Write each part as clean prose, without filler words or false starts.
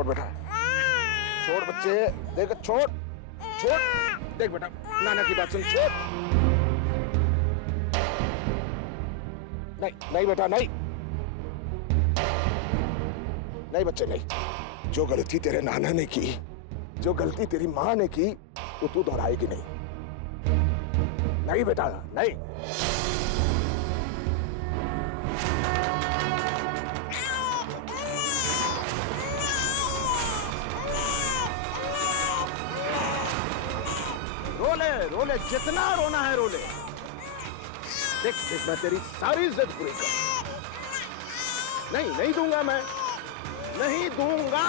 छोड़ बेटा, छोड़ बच्चे, देख छोड़, छोड़, देख बेटा, नाना की बात सुन, छोड़। नहीं नहीं बेटा, नहीं नहीं बच्चे नहीं। जो गलती तेरे नाना ने की, जो गलती तेरी मां ने की, वो तू दोहराएगी नहीं। नहीं बेटा, नहीं। रोले रोले, जितना रोना है रोले। देख देख, मैं तेरी सारी इज्जत पूरी कर। नहीं नहीं दूंगा, मैं नहीं दूंगा।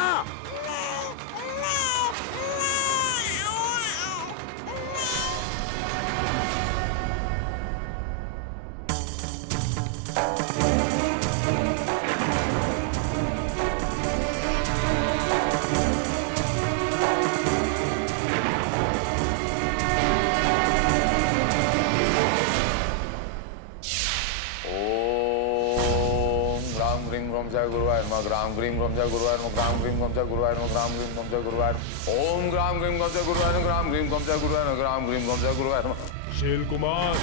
जय गुरुवार नमः। ग्राम ग्रीम ग्रम जय गुरुवार नमः। ग्राम ग्रीम ग्रम जय गुरुवार नमः। ग्राम ग्रीम ग्रम जय गुरुवार। ओम ग्राम ग्रीम ग्रम जय गुरुवार नमः। ग्राम ग्रीम ग्रम जय गुरुवार नमः। ग्राम ग्रीम ग्रम जय गुरुवार नमः। शील कुमार,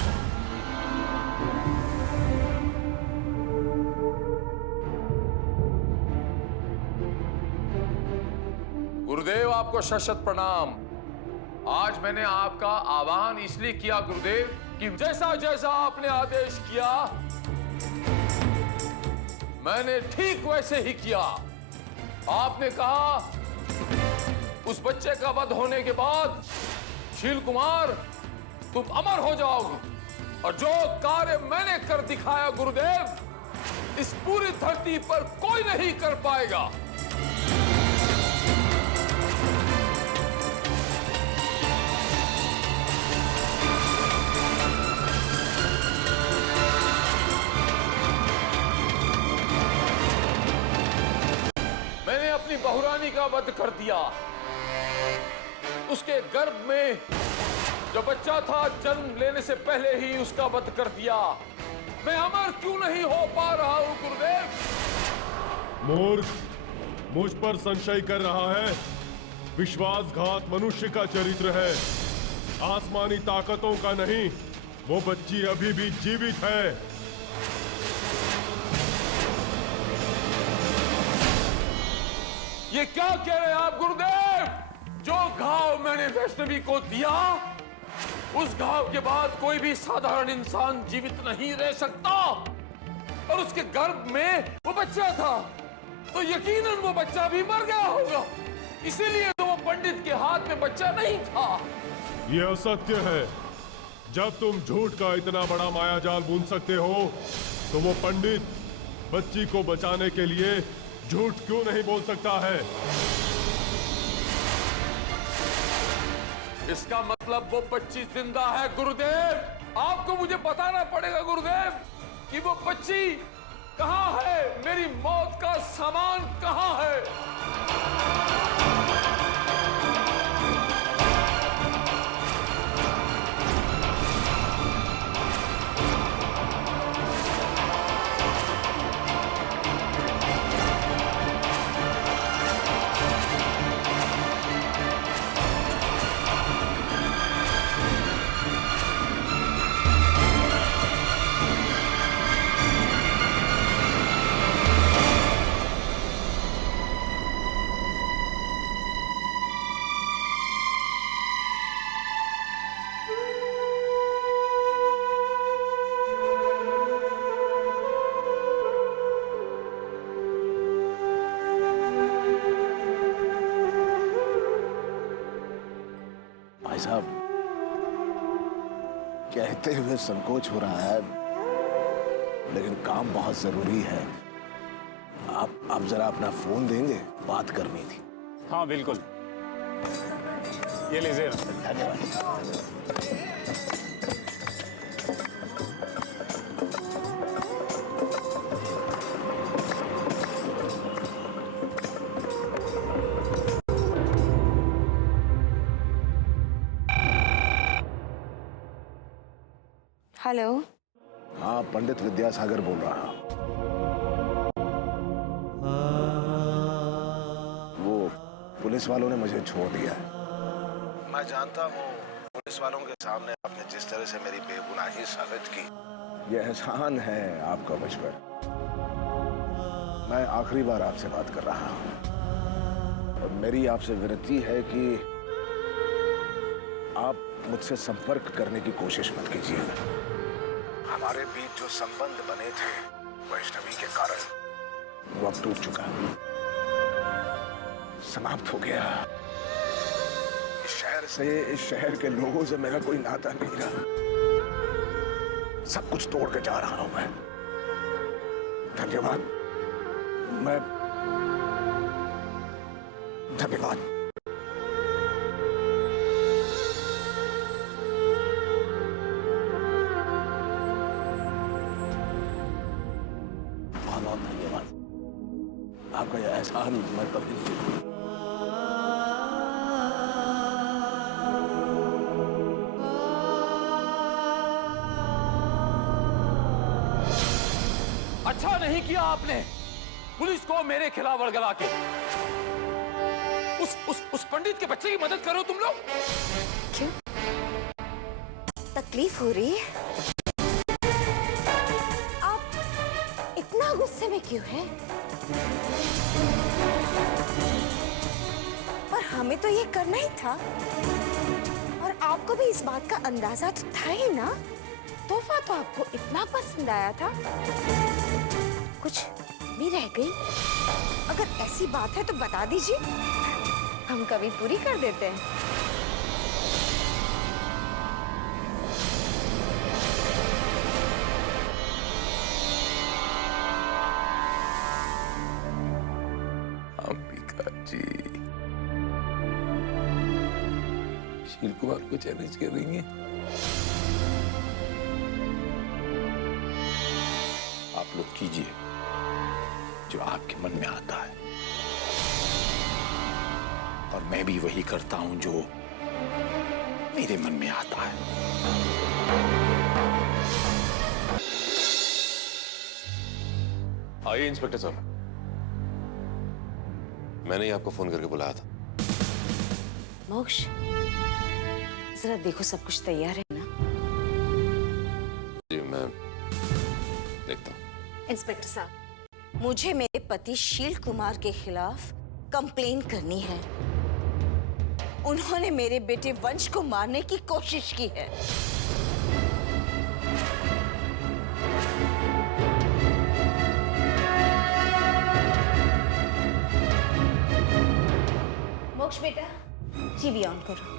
गुरुदेव आपको शत प्रणाम। आज मैंने आपका आह्वान इसलिए किया गुरुदेव कि जैसा जैसा आपने आदेश किया मैंने ठीक वैसे ही किया। आपने कहा उस बच्चे का वध होने के बाद शील कुमार तुम अमर हो जाओगे, और जो कार्य मैंने कर दिखाया गुरुदेव, इस पूरी धरती पर कोई नहीं कर पाएगा। मैंने अपनी बहुरानी का वध कर दिया। उसके गर्भ में जो बच्चा था, जन्म लेने से पहले ही उसका वध कर दिया। मैं अमर क्यों नहीं हो पा रहा हूं गुरुदेव? मूर्ख, मुझ पर संशय कर रहा है। विश्वासघात मनुष्य का चरित्र है, आसमानी ताकतों का नहीं। वो बच्ची अभी भी जीवित है। ये क्या कह रहे हैं आप गुरुदेव? जो घाव मैंने वैष्णवी को दिया, उस घाव के बाद कोई भी साधारण इंसान जीवित नहीं रह सकता। और उसके गर्भ में वो बच्चा था, तो यकीनन वो बच्चा भी मर गया होगा। इसीलिए तो वो पंडित के हाथ में बच्चा नहीं था। ये असत्य है। जब तुम झूठ का इतना बड़ा मायाजाल बुन सकते हो, तो वो पंडित बच्ची को बचाने के लिए झूठ क्यों नहीं बोल सकता है? इसका मतलब वो बच्ची जिंदा है गुरुदेव। आपको मुझे बताना पड़ेगा गुरुदेव कि वो बच्ची कहां है, मेरी मौत का सामान कहां है। भाई साहब, कहते हुए संकोच हो रहा है, लेकिन काम बहुत जरूरी है। आप जरा अपना फोन देंगे, बात करनी थी। हाँ बिल्कुल, ये लीजिए। धन्यवाद। हेलो। हाँ, पंडित विद्यासागर बोल रहा हूं। वो पुलिस वालों ने मुझे छोड़ दिया है। मैं जानता हूँ पुलिस वालों के सामने आपने जिस तरह से मेरी बेगुनाही साबित की, यह एहसान है आपका मुझ पर। मैं आखिरी बार आपसे बात कर रहा हूँ और मेरी आपसे विनती है कि आप मुझसे संपर्क करने की कोशिश मत कीजिएगा। हमारे बीच जो संबंध बने थे वैष्णवी के कारण, वो अब टूट चुका है, समाप्त हो गया। इस शहर के लोगों से मेरा कोई नाता नहीं रहा। सब कुछ तोड़ के जा रहा हूं मैं। धन्यवाद। धन्यवाद। बहुत बहुत धन्यवाद। आपका यह एहसान मैं कभी नहीं भूलूंगा। अच्छा नहीं किया आपने पुलिस को मेरे खिलाफ वरगला के। उस पंडित के बच्चे की मदद करो तुम लोग। क्यों? तकलीफ हो रही है? आप इतना गुस्से में क्यों हैं? पर हमें तो ये करना ही था और आपको भी इस बात का अंदाजा तो था ही ना। तोहफा तो आपको इतना पसंद आया था, कुछ भी रह गई? अगर ऐसी बात है तो बता दीजिए, हम कभी पूरी कर देते हैं। अंबिका जी शील कुमार को चैलेंज कर रही हैं। आप लोग कीजिए जो आपके मन में आता है और मैं भी वही करता हूं जो मेरे मन में आता है। आइए इंस्पेक्टर साहब, मैंने ही आपको फोन करके बुलाया था। मोक्ष, जरा देखो सब कुछ तैयार है ना? जी मैं देखता हूँ। इंस्पेक्टर साहब, मुझे मेरे पति शील कुमार के खिलाफ कंप्लेन करनी है। उन्होंने मेरे बेटे वंश को मारने की कोशिश की है। मोक्ष बेटा, टीवी ऑन करो।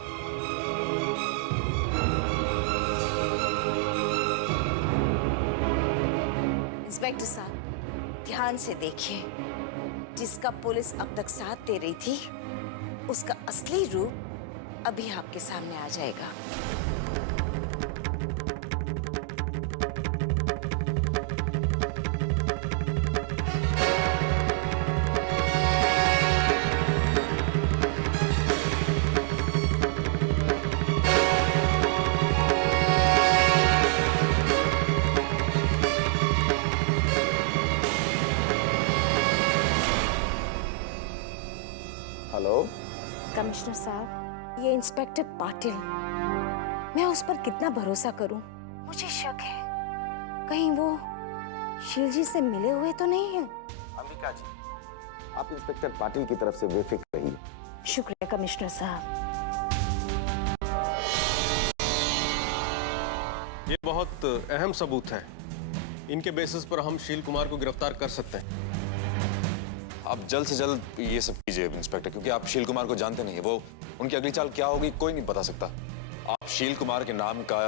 इंस्पेक्टर साहब, ध्यान से देखिए। जिसका पुलिस अब तक साथ दे रही थी, उसका असली रूप अभी आपके सामने आ जाएगा। हेलो कमिश्नर साहब, ये इंस्पेक्टर पाटिल, मैं उस पर कितना भरोसा करूं? मुझे शक है कहीं वो शील जी से मिले हुए तो नहीं है। अंबिका जी, आप इंस्पेक्टर पाटिल की तरफ से बेफिक्र रहिए। शुक्रिया कमिश्नर साहब। ये बहुत अहम सबूत हैं। इनके बेसिस पर हम शील कुमार को गिरफ्तार कर सकते हैं। आप जल्द से जल्द ये सब कीजिए इंस्पेक्टर, क्योंकि आप शील कुमार को जानते नहीं है। वो उनकी अगली चाल क्या होगी कोई नहीं बता सकता। आप शील कुमार के नाम का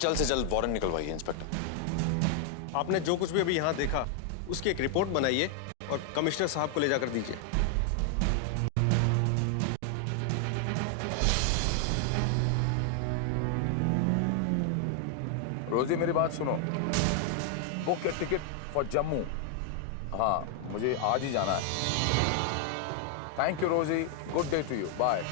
जल्द से जल्द वारंट निकलवाइए इंस्पेक्टर। आपने जो कुछ भी अभी यहाँ देखा उसकी एक रिपोर्ट बनाइए और कमिश्नर साहब को ले जाकर दीजिए। रोजी मेरी बात सुनो, बुक के टिकट फॉर जम्मू। हाँ, मुझे आज ही जाना है। Thank you Rosy, good day to you, bye.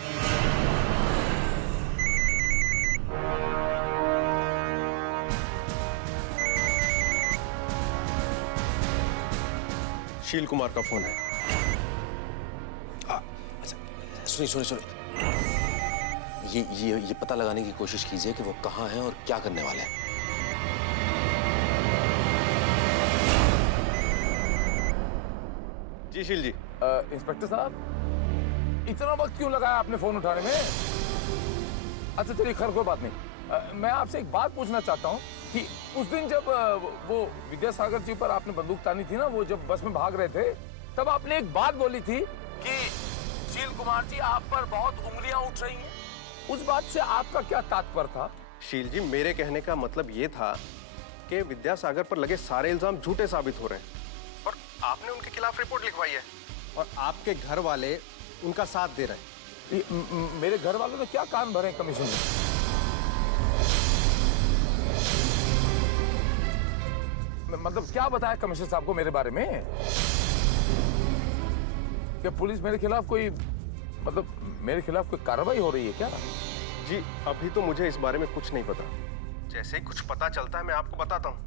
Sheel Kumar का फोन है। सुनिए। ये पता लगाने की कोशिश कीजिए कि वो कहाँ हैं और क्या करने वाले हैं। जी शील जी। इंस्पेक्टर साहब, इतना वक्त क्यों लगाया आपने फोन उठाने में? अच्छा चलिए, खैर कोई बात नहीं। मैं आपसे एक बात पूछना चाहता हूँ कि उस दिन जब वो विद्यासागर जी पर आपने बंदूक तानी थी ना, वो जब बस में भाग रहे थे, तब आपने एक बात बोली थी कि शील कुमार जी आप पर बहुत उंगलियां उठ रही हैं। उस बात से आपका क्या तात्पर्य था? शील जी, मेरे कहने का मतलब ये था कि विद्यासागर पर लगे सारे इल्जाम झूठे साबित हो रहे हैं और आपने उनके खिलाफ रिपोर्ट लिखवाई है और आपके घर वाले उनका साथ दे रहे हैं। मेरे घर वालों ने क्या कान भरे कमीशन में? मतलब क्या बताया कमिश्नर साहब को मेरे बारे में? क्या पुलिस मेरे खिलाफ कोई, मतलब मेरे खिलाफ कोई कार्रवाई हो रही है क्या? जी अभी तो मुझे इस बारे में कुछ नहीं पता, जैसे ही कुछ पता चलता है मैं आपको बताता हूँ।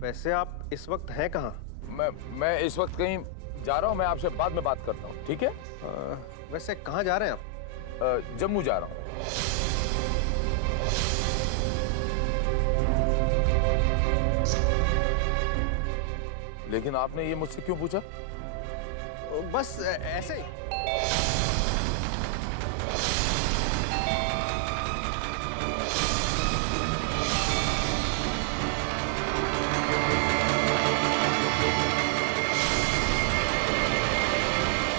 वैसे आप इस वक्त हैं कहाँ? मैं इस वक्त कहीं जा रहा हूँ, मैं आपसे बाद में बात करता हूँ, ठीक है? वैसे कहाँ जा रहे हैं आप? जम्मू जा रहा हूँ। लेकिन आपने ये मुझसे क्यों पूछा? बस ऐसे ही।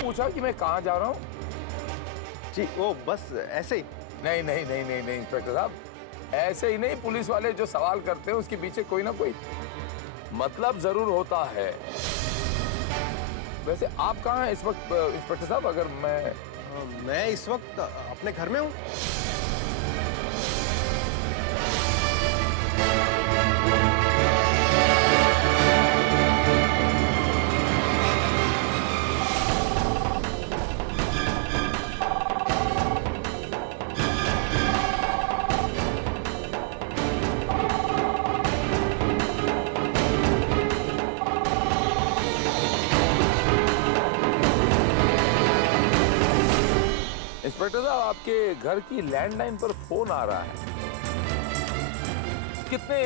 पूछा कि मैं कहाँ जा रहा हूँ? जी वो बस ऐसे ही। नहीं नहीं नहीं नहीं नहीं इंस्पेक्टर साहब, ऐसे ही नहीं। पुलिस वाले जो सवाल करते हैं उसके पीछे कोई ना कोई मतलब जरूर होता है। वैसे आप कहाँ हैं इस वक्त इंस्पेक्टर साहब? अगर मैं इस वक्त अपने घर में हूँ। इंस्पेक्टर साहब, आपके घर की लैंडलाइन पर फोन आ रहा है। कितने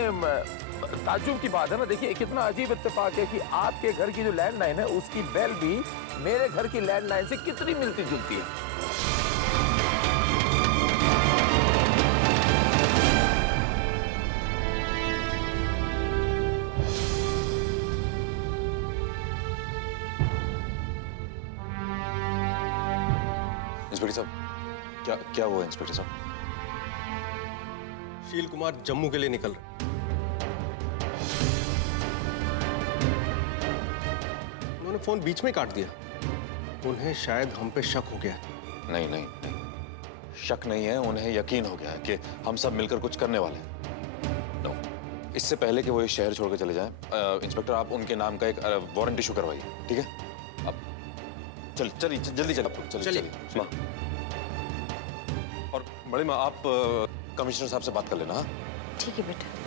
ताज्जुब की बात है ना। देखिए कितना अजीब इत्तेफाक है कि आपके घर की जो लैंडलाइन है उसकी बेल भी मेरे घर की लैंडलाइन से कितनी मिलती जुलती है। इंस्पेक्टर साहब, क्या हुआ इंस्पेक्टर साहब? शील कुमार जम्मू के लिए निकल रहे। उन्होंने फोन बीच में काट दिया। उन्हें शायद हम पे शक हो गया। नहीं नहीं नहीं, शक नहीं है, उन्हें यकीन हो गया है कि हम सब मिलकर कुछ करने वाले हैं। नो, इससे पहले कि वो ये शहर छोड़कर चले जाएं, इंस्पेक्टर आप उनके नाम का एक वारंट इशू करवाइए, ठीक है? अब चलिए जल्दी चलिए। और बड़े माँ, आप कमिश्नर साहब से बात कर लेना। हाँ ठीक है बेटा।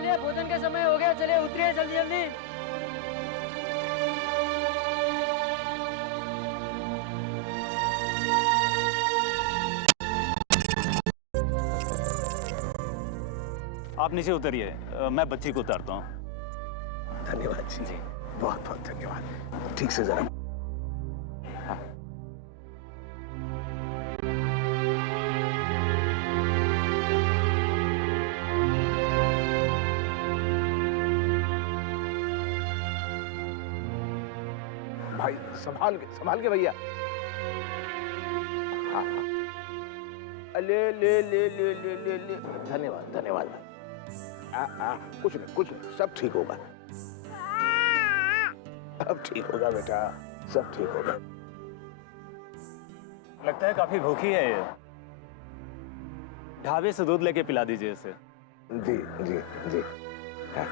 चलिए, भोजन का समय हो गया, चलिए उतरिए जल्दी जल्दी। आप नीचे उतरिए, मैं बच्ची को उतारता हूँ। धन्यवाद जी, बहुत बहुत धन्यवाद। ठीक से जरा। भाई संभाल के भैया। हाँ हाँ, ले ले ले ले ले ले ले। धन्यवाद धन्यवाद भाई। कुछ नहीं, सब ठीक होगा। अब ठीक होगा बेटा, सब ठीक होगा। लगता है काफी भूखी है ये। ढाबे से दूध लेके पिला दीजिए इसे। जी जी जी। हाँ।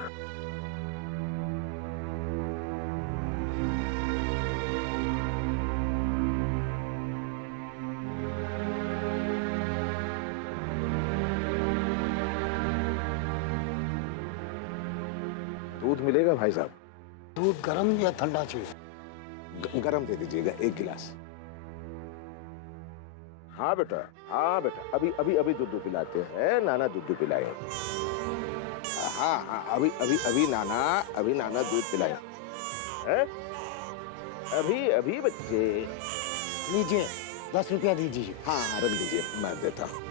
दूध मिलेगा भाई साहब? दूध गर्म या ठंडा चाहिए? गरम दे दीजिएगा 1 गिलास। हाँ बेटा, हाँ बेटा, अभी अभी अभी दूध पिलाते हैं, नाना दूध पिलाए। हाँ हाँ, अभी अभी अभी नाना दूध पिलाए हैं? अभी अभी बच्चे। लीजिए 10 रुपया दीजिए। हाँ हाँ रख दीजिए, मैं देता हूँ।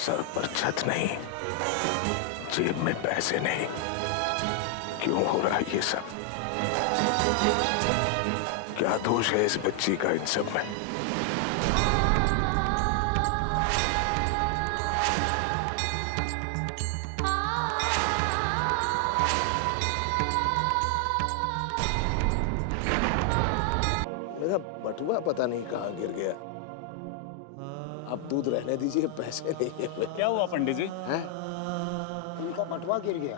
सर पर छत नहीं, जेब में पैसे नहीं, क्यों हो रहा है ये सब? क्या दोष है इस बच्ची का इन सब में? मेरा बटुआ पता नहीं कहाँ गिर गया। अब दूध रहने दीजिए, पैसे नहीं है। क्या हुआ पंडित जी? हैं? उनका बटुआ गिर गया।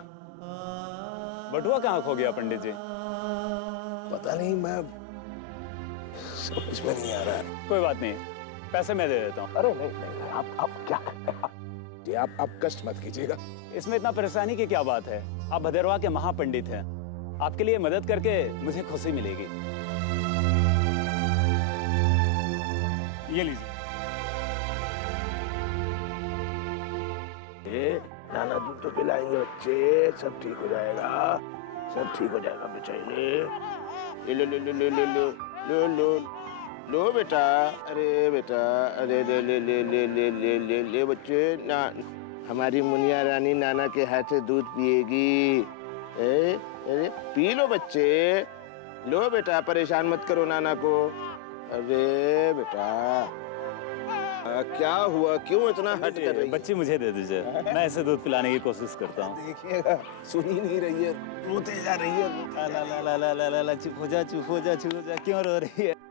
बटुआ कहाँ खो गया पंडित जी? पता नहीं, मैं समझ में नहीं आ रहा है। कोई बात नहीं, पैसे मैं दे देता हूँ। अरे नहीं नहीं, आप क्या जी, आप कष्ट मत कीजिएगा। इसमें इतना परेशानी की क्या बात है? आप भदैरवा के महापंडित हैं, आपके लिए मदद करके मुझे खुशी मिलेगी। ये लीजिए। नाना दूध तो पिलाएंगे बच्चे, सब ठीक हो जाएगा, सब ठीक हो जाएगा बेचारे। ले लो लो लो लो लो लो लो लो लो बेटा, अरे बेटा, अरे ले ले ले ले ले ले ले ले बच्चे, ना हमारी मुनिया रानी नाना के हाथ से दूध पिएगी। अरे पी लो बच्चे, लो बेटा, परेशान मत करो नाना को। अरे बेटा, क्या हुआ, क्यों इतना हट कर रही है? बच्ची मुझे दे दीजिए, मैं इसे दूध पिलाने की कोशिश करता हूँ। देखिएगा, सुन ही नहीं रही है, रोते जा रही है। ला ला ला ला ला ला ला, चुप हो जा, चुप हो जा, चुप हो जा, क्यों रो रही है?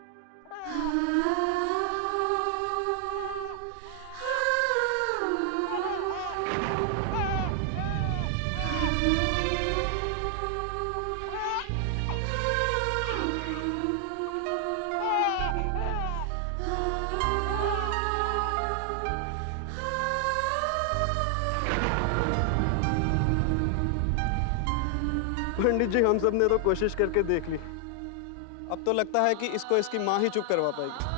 पंडित जी, हम सब ने तो कोशिश करके देख ली, अब तो लगता है कि इसको इसकी माँ ही चुप करवा पाएगी।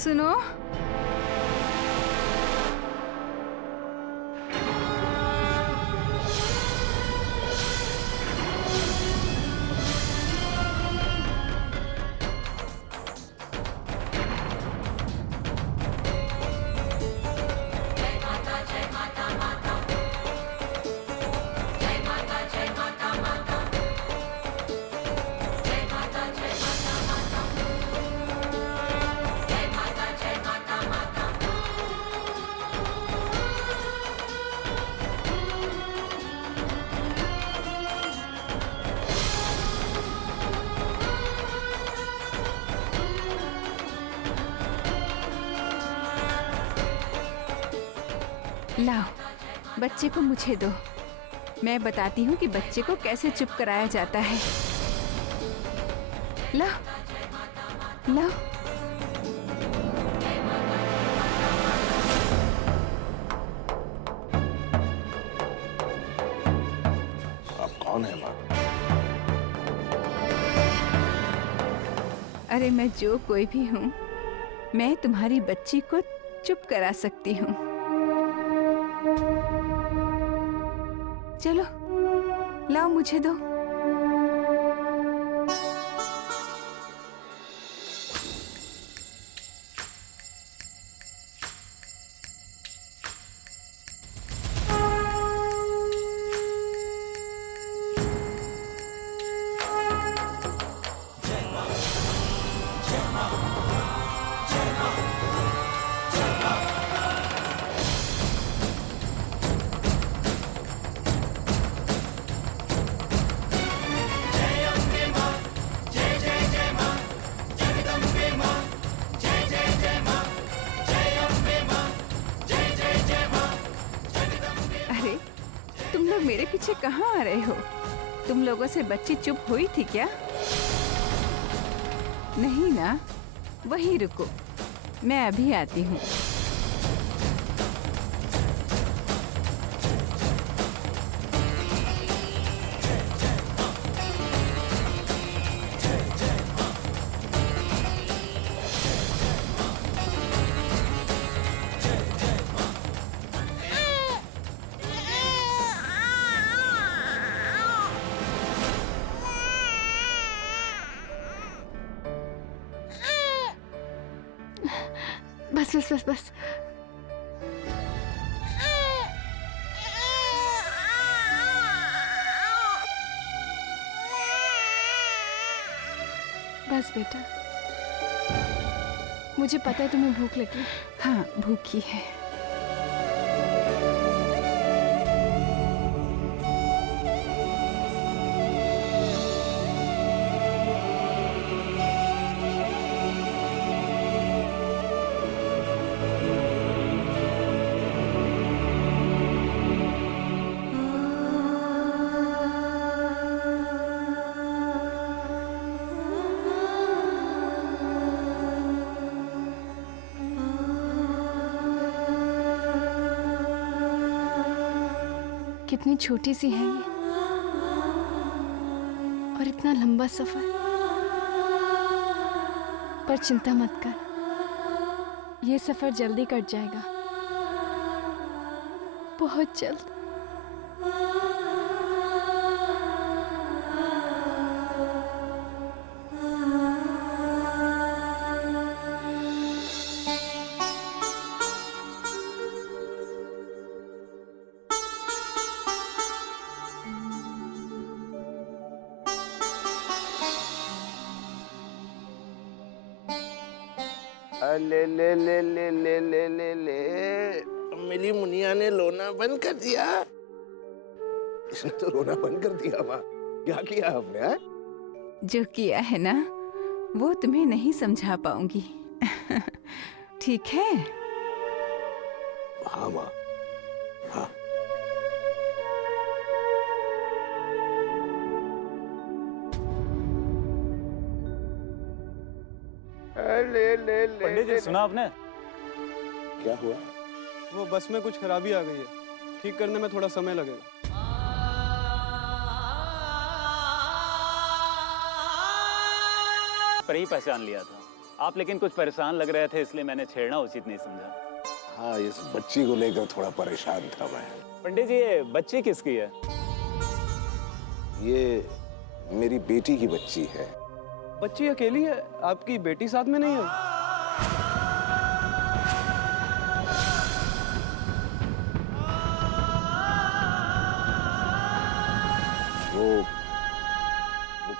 सुनो, लाओ बच्चे को मुझे दो, मैं बताती हूँ कि बच्चे को कैसे चुप कराया जाता है। लाओ लाओ। आप कौन है माँ? अरे मैं जो कोई भी हूँ, मैं तुम्हारी बच्ची को चुप करा सकती हूँ। चलो लाओ मुझे दो। तुम लोग मेरे पीछे कहाँ आ रहे हो? तुम लोगों से बच्ची चुप हुई थी क्या? नहीं ना, वहीं रुको, मैं अभी आती हूँ। बस बस बस बस। बस बेटा, मुझे पता है तुम्हें भूख लगी। हाँ, भूखी है। कितनी छोटी सी है ये, और इतना लंबा सफर। पर चिंता मत कर, ये सफर जल्दी कट जाएगा, बहुत जल्द। ले ले ले ले ले ले ले ले, मेरी मुनिया ने रोना बंद कर दिया। इसने तो रोना बंद कर दिया। माँ, क्या किया आपने? है? जो किया है ना, वो तुम्हें नहीं समझा पाऊंगी। ठीक है? हाँ माँ, हाँ। पंडित जी, सुना आपने? क्या हुआ? वो बस में कुछ खराबी आ गई है, ठीक करने में थोड़ा समय लगेगा। पर ही पहचान लिया था आप, लेकिन कुछ परेशान लग रहे थे, इसलिए मैंने छेड़ना उचित नहीं समझा। हाँ, इस बच्ची को लेकर थोड़ा परेशान था मैं। पंडित जी, ये बच्ची किसकी है? ये मेरी बेटी की बच्ची है। बच्ची अकेली है, आपकी बेटी साथ में नहीं है? वो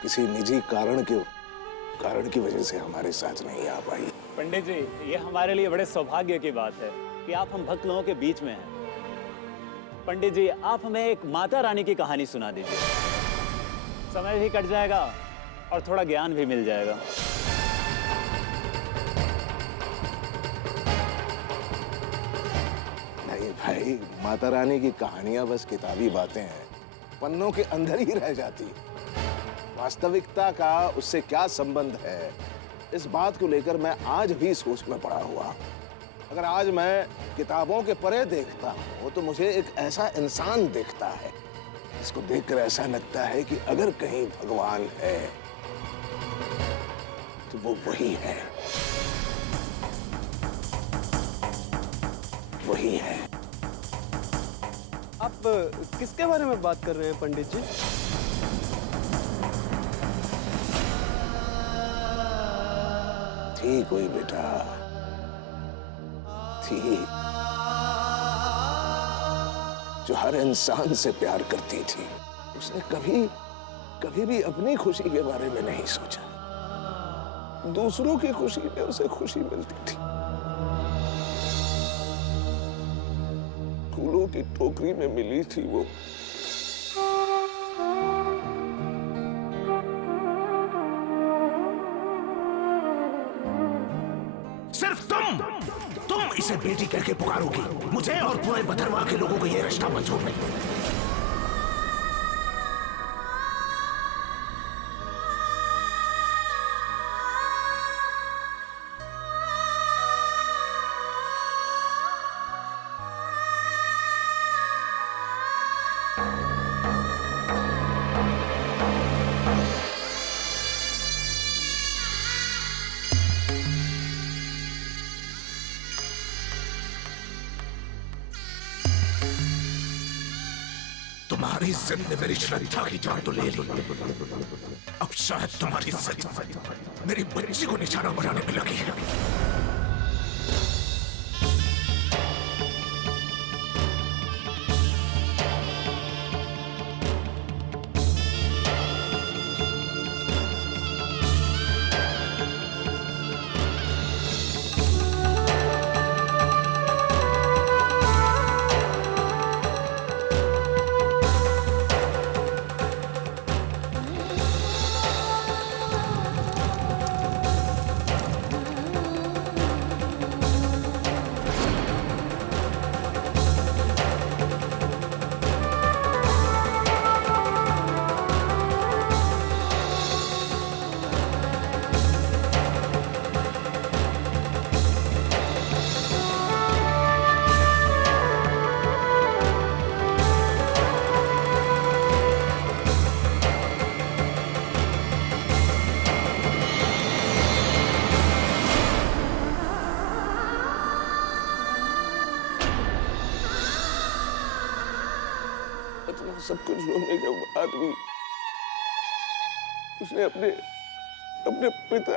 किसी निजी कारण की वजह से हमारे साथ नहीं आ पाई। पंडित जी, ये हमारे लिए बड़े सौभाग्य की बात है कि आप हम भक्त लोगों के बीच में हैं। पंडित जी, आप हमें एक माता रानी की कहानी सुना दीजिए, समय भी कट जाएगा और थोड़ा ज्ञान भी मिल जाएगा। नहीं भाई, माता रानी की कहानियां बस किताबी बातें हैं, पन्नों के अंदर ही रह जाती। वास्तविकता का उससे क्या संबंध है, इस बात को लेकर मैं आज भी सोच में पड़ा हुआ। अगर आज मैं किताबों के परे देखता हूँ तो मुझे एक ऐसा इंसान दिखता है जिसको देखकर ऐसा लगता है कि अगर कहीं भगवान है तो वो वही है, वही है। आप आप किसके बारे में बात कर रहे हैं पंडित जी? थी कोई बेटा, थी जो हर इंसान से प्यार करती थी। उसने कभी भी अपनी खुशी के बारे में नहीं सोचा। दूसरों की खुशी में उसे खुशी मिलती थी। फूलों की टोकरी में मिली थी वो। सिर्फ तुम इसे बेटी करके पुकारोगी। मुझे और पूरे भद्रवाह के लोगों को यह रिश्ता मंजूर नहीं। तुम्हारी इज्जत ने मेरी श्रद्धा की जान तो ले ली। अब शायद तुम्हारी इज्जत मेरी बच्ची को निशाना बनाने में लगी है। सब कुछ होने के बाद भी उसने अपने पिता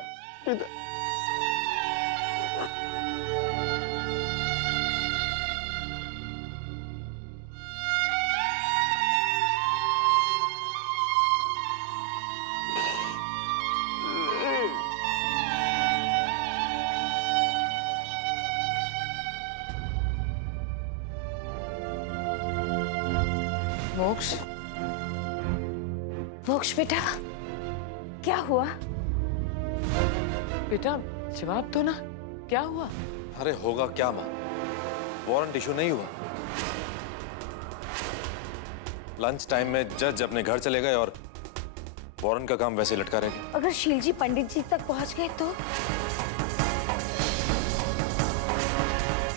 मोक्ष बेटा, क्या हुआ? बेटा जवाब दो ना, क्या हुआ? अरे होगा क्या माँ, वारंट इशू नहीं हुआ। लंच टाइम में जज अपने घर चले गए और वारंट का काम वैसे लटका रह गया। अगर शील जी पंडित जी तक पहुंच गए तो?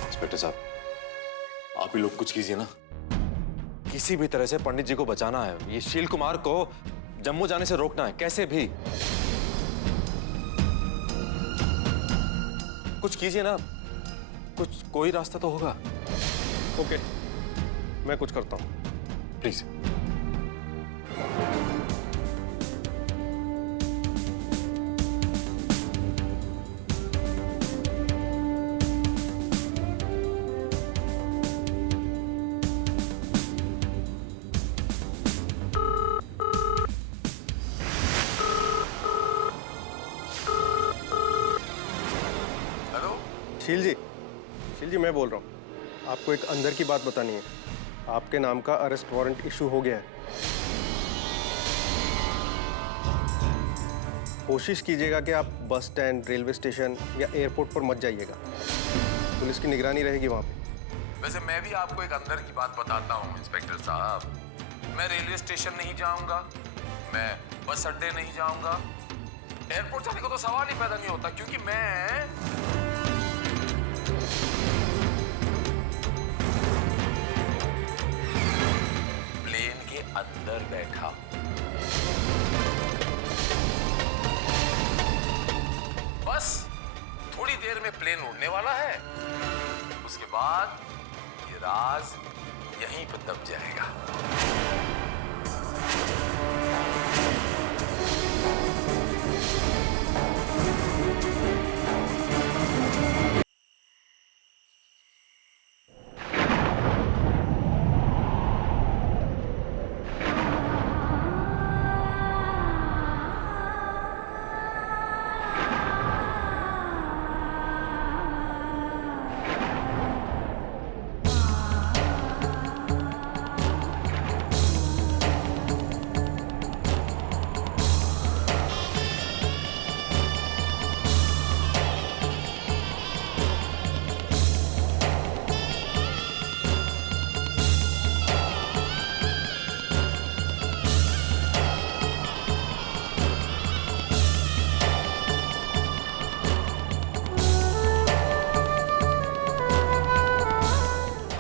इंस्पेक्टर साहब, आप ही लोग कुछ कीजिए ना। किसी भी तरह से पंडित जी को बचाना है। ये शील कुमार को जम्मू जाने से रोकना है, कैसे भी। कुछ कीजिए ना, कोई रास्ता तो होगा। ओके, मैं कुछ करता हूँ। प्लीज। शील जी मैं बोल रहा हूँ। आपको एक अंदर की बात बतानी है। आपके नाम का अरेस्ट वारंट इशू हो गया है। कोशिश कीजिएगा कि आप बस स्टैंड, रेलवे स्टेशन या एयरपोर्ट पर मत जाइएगा। पुलिस की निगरानी रहेगी वहाँ पे। वैसे मैं भी आपको एक अंदर की बात बताता हूँ इंस्पेक्टर साहब। मैं रेलवे स्टेशन नहीं जाऊंगा, मैं बस अड्डे नहीं जाऊंगा, एयरपोर्ट जाने का तो सवाल ही पैदा नहीं होता, क्योंकि मैं प्लेन के अंदर बैठा हूं। बस थोड़ी देर में प्लेन उड़ने वाला है। उसके बाद ये राज यहीं पर दब जाएगा।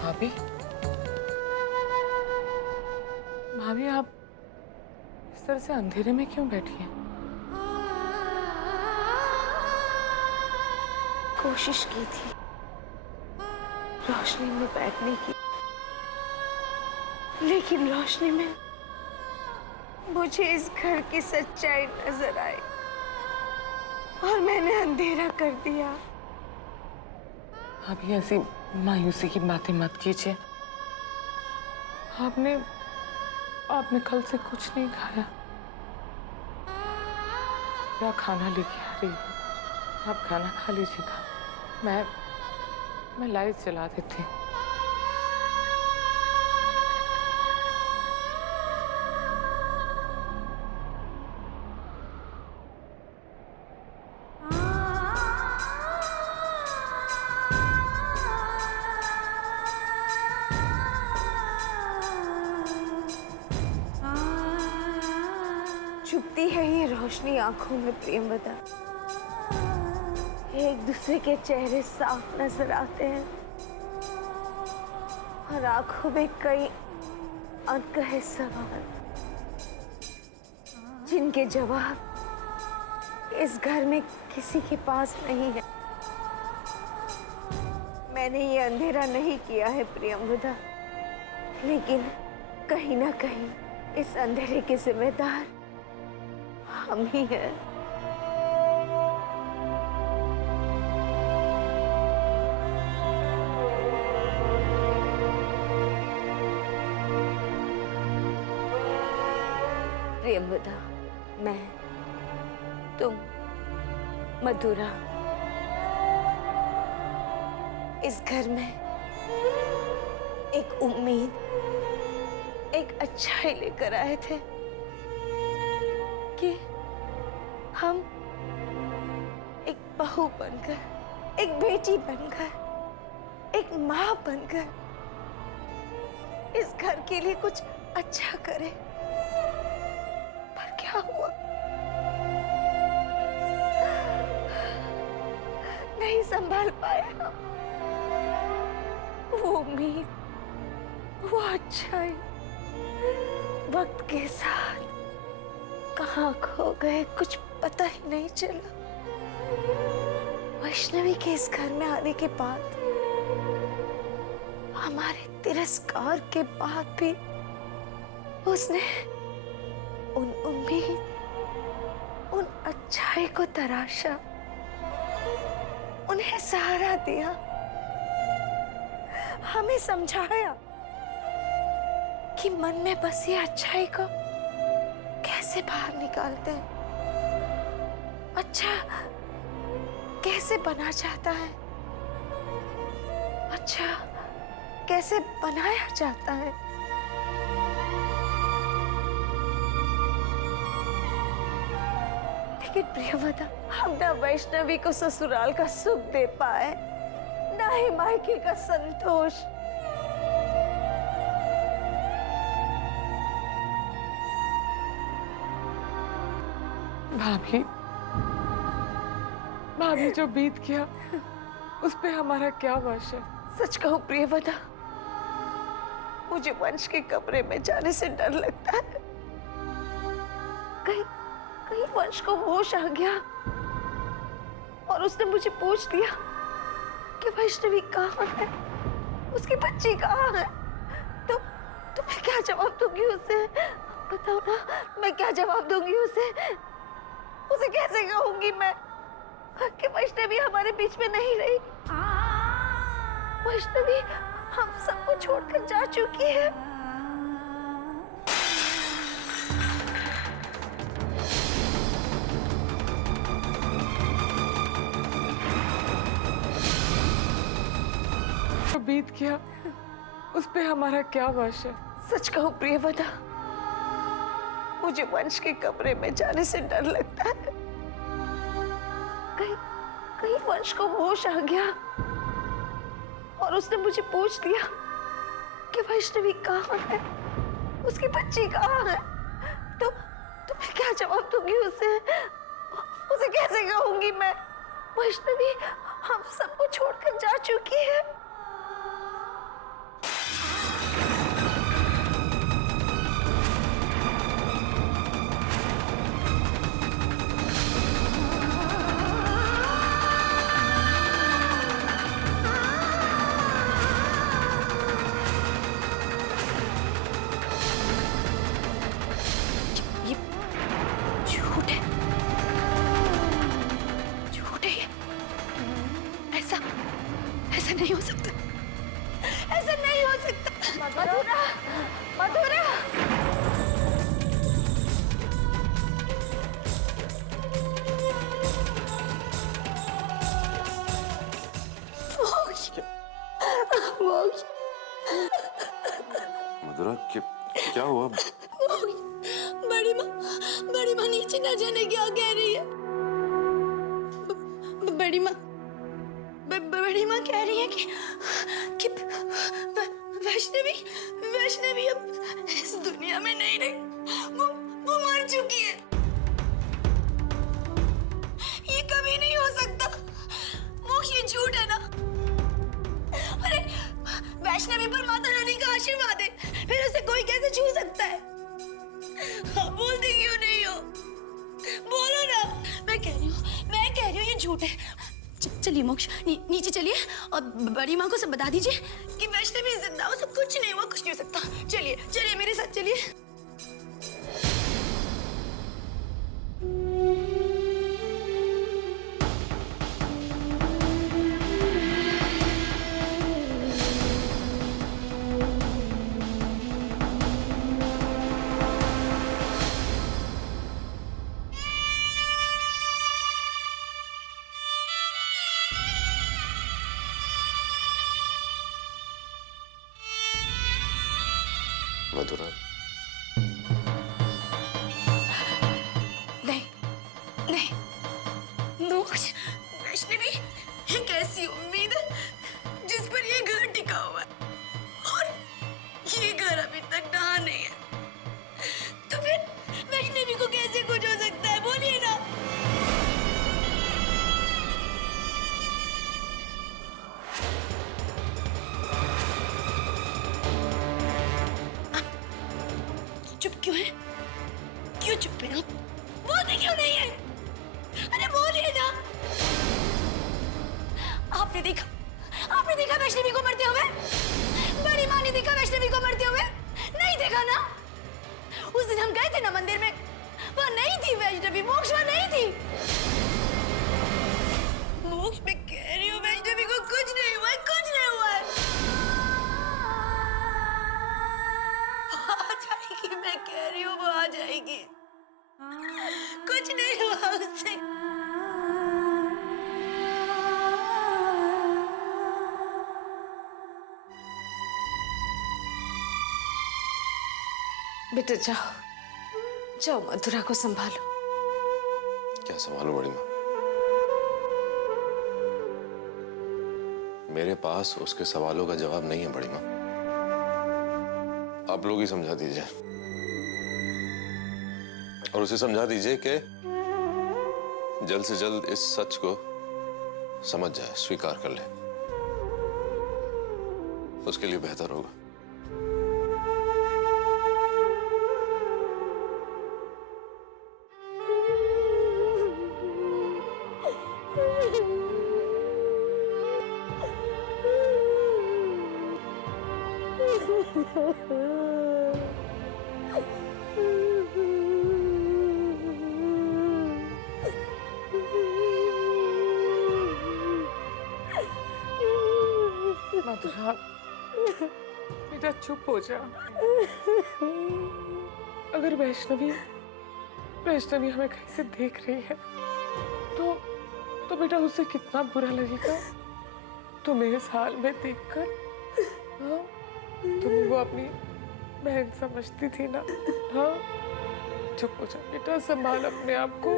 भाभी, भाभी आप इस तरह से अंधेरे में क्यों बैठी हैं? कोशिश की थी रोशनी में बैठने की, लेकिन रोशनी में मुझे इस घर की सच्चाई नजर आई और मैंने अंधेरा कर दिया। भाभी ऐसी मायूसी की बातें मत कीजिए। आपने कल से कुछ नहीं खाया। क्या खाना लेके आ रही हो? आप खाना खा लीजिएगा। मैं लाइट जला देती हूँ। चुभती है ये रोशनी आंखों में प्रियंवदा। एक दूसरे के चेहरे साफ नजर आते हैं और आंखों में कई अनकहे सवाल, जिनके जवाब इस घर में किसी के पास नहीं है। मैंने ये अंधेरा नहीं किया है प्रियंवदा, लेकिन कहीं ना कहीं इस अंधेरे के जिम्मेदार हम ही हैं। प्रियंवदा, मैं, तुम, मधुरा इस घर में एक उम्मीद, एक अच्छाई लेकर आए थे कि हम एक बहू बनकर, एक बेटी बनकर, एक माँ बनकर इस घर के लिए कुछ अच्छा करें। पर क्या हुआ? नहीं संभाल पाए हम। वो उम्मीद, वो अच्छाई वक्त के साथ कहाँ खो गए, कुछ पता ही नहीं चला। वैष्णवी के इस घर में आने के बाद, हमारे तिरस्कार के बाद भी उसने उन उम्मीद, उन अच्छाई को तराशा, उन्हें सहारा दिया, हमें समझाया कि मन में बसी अच्छाई को कैसे बाहर निकालते हैं, अच्छा कैसे बना जाता है, अच्छा कैसे बनाया जाता है। लेकिन प्रियवदा, हम ना वैष्णवी को ससुराल का सुख दे पाए, ना ही मायके का संतोष। भाभी जो बीत गया उस पे हमारा क्या वश है? सच कहूं प्रियवदा, मुझे वंश के कमरे में जाने से डर लगता है। कहीं वंश को होश आ गया और उसने मुझे पूछ लिया कि वैष्णवी कहाँ है, उसकी बच्ची कहाँ है, मैं क्या जवाब दूंगी उसे? बताओ ना, मैं क्या जवाब दूंगी उसे? उसे कैसे कहूंगी मैं कि वैष्णवी हमारे बीच में नहीं रही? वैष्णवी हम सबको छोड़कर जा चुकी है। जो बीत गया उस पे हमारा क्या वश है? सच कहूं प्रियवदा, मुझे वंश के कमरे में जाने से डर लगता है। कहीं कहीं वंश को होश आ गया और उसने मुझे पूछ लिया कि वैष्णवी कहाँ है, उसकी बच्ची कहाँ है, तो मैं क्या जवाब दूंगी उसे? उसे कैसे कहूंगी मैं वैष्णवी हम सबको छोड़कर जा चुकी है? नहीं हो सकता, ऐसा नहीं हो सकता। मधुरा, मधुरा, मधुरा, क्या हुआ? बड़ी माँ नीचे न जाने क्या कह रही है। बड़ी माँ कह रही है कि वैष्णवी अब इस दुनिया में नहीं रही, वो मर चुकी है। ये कभी नहीं हो सकता। मोक्ष, ये झूठ है ना? अरे वैष्णवी पर माता रानी का आशीर्वाद है, फिर उसे कोई कैसे छू सकता है? हाँ, बोलती क्यों नहीं हो? बोलो ना। मैं कह रही हूँ ये झूठ है। चलिए मोक्ष, नीचे चलिए और बड़ी माँ को सब बता दीजिए कि वैष्णवी जिंदा हो, सब कुछ नहीं हुआ, कुछ नहीं हो सकता। चलिए मेरे साथ चलिए। मधुरा, नहीं मोक्ष, वैष्णवी एक ऐसी उम्मीद है जिस पर ये घर टिका हुआ है और ये घर अभी तक ढहा नहीं है, तो फिर वैष्णवी को कैसे कुछ हो सकता है? बोलिए ना। चुप क्यों है? क्यों चुप है आप? बोलते क्यों नहीं है? अरे बोलिए ना। आपने देखा वैष्णवी को मरते हुए? बड़ी माँ ने देखा वैष्णवी को मरते हुए? नहीं देखा ना? उस दिन हम गए थे ना मंदिर में, वहाँ नहीं थी वैष्णवी। मोक्ष वहाँ नहीं थी। मोक्ष, मैं कह रही हूँ वैष्णवी को कुछ नहीं हुआ है, कुछ नहीं हुआ है। आ जाएगी, मैं कह रही हूँ वो आ जाएगी। कुछ नहीं हुआ उससे। बेटा जाओ मधुरा को संभालो। क्या संभालो बड़ी माँ? मेरे पास उसके सवालों का जवाब नहीं है बड़ी माँ। आप लोग ही समझा दीजिए और उसे समझा दीजिए कि जल्द से जल्द इस सच को समझ जाए, स्वीकार कर ले। उसके लिए बेहतर होगा। चुप हो जा। अगर वैष्णवी हमें कहीं से देख रही है तो बेटा उसे कितना बुरा लगेगा तुम्हें इस हाल में देखकर। हाँ, तुम वो अपनी बहन समझती थी ना। हाँ, चुप हो जा बेटा, संभाल अपने आप को।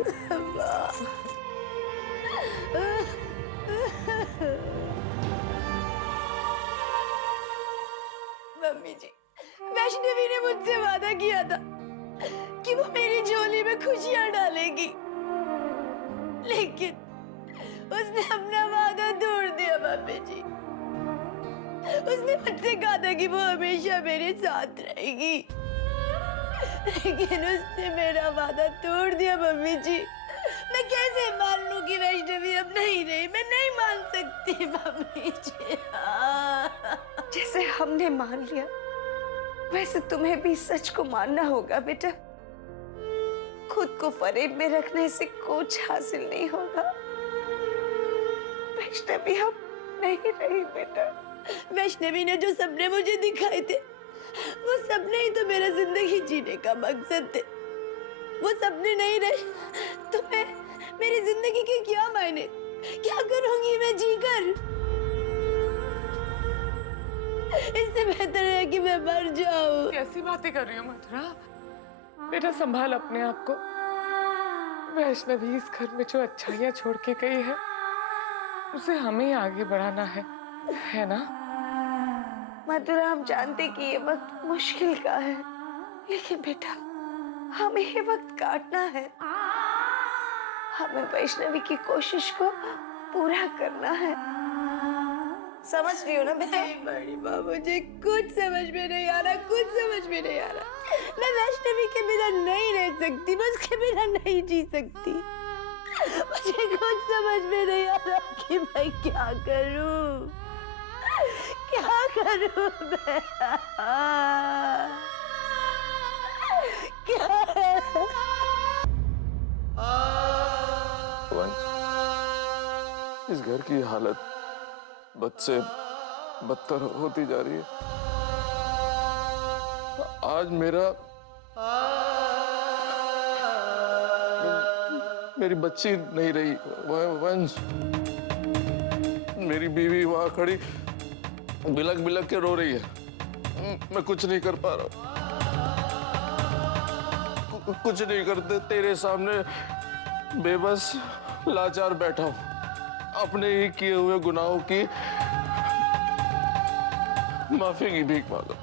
मम्मी जी, वैष्णवी ने मुझसे वादा किया था कि वो मेरी झोली में खुशियां डालेगी, लेकिन उसने अपना वादा तोड़ दिया। मम्मी जी, उसने मुझसे कहा था कि वो हमेशा मेरे साथ रहेगी, लेकिन उसने मेरा वादा तोड़ दिया। मम्मी जी, मैं कैसे मान लूं कि वैष्णवी अब नहीं रही? मैं नहीं मान सकती मम्मी जी। जैसे हमने मान लिया वैसे तुम्हें भी सच को मानना होगा बेटा। खुद को फरेब में रखने से कुछ हासिल नहीं होगा। वैष्णवी अब नहीं रही बेटा। वैष्णवी ने जो सपने मुझे दिखाए थे वो सपने ही तो मेरा जिंदगी जीने का मकसद थे। वो सपने नहीं रहे तो मैं मेरी जिंदगी के क्या मायने, क्या करूंगी मैं जीकर? इससे बेहतर है कि मैं मर जाऊं। कैसी बातें कर रही हो मथुरा? बेटा संभाल अपने आप को। वैष्णवी इस घर में जो अच्छाइयाँ छोड़ के गई है उसे हमें ही आगे बढ़ाना है ना? मथुरा, हम जानते कि ये वक्त मुश्किल का है, लेकिन बेटा हमें ये वक्त काटना है। हमें वैष्णवी की कोशिश को पूरा करना है। समझ रही हो ना बेटा? बड़ी माँ, मुझे कुछ समझ में नहीं आ रहा, कुछ समझ में नहीं आ रहा। मैं वैष्णवी के बिना नहीं रह सकती, मैं उसके बिना नहीं जी सकती। मुझे कुछ समझ में नहीं आ रहा कि मैं क्या करूं, क्या करूं मैं? क्या? वंश, इस घर की हालत बद से बदतर होती जा रही है। आज मेरी बच्ची नहीं रही। वंश, मेरी बीवी वहां खड़ी बिलक बिलक के रो रही है। मैं कुछ नहीं कर पा रहा, कुछ नहीं करते। तेरे सामने बेबस लाचार बैठा हूं, अपने ही किए हुए गुनाहों की माफी की भीख मांगा।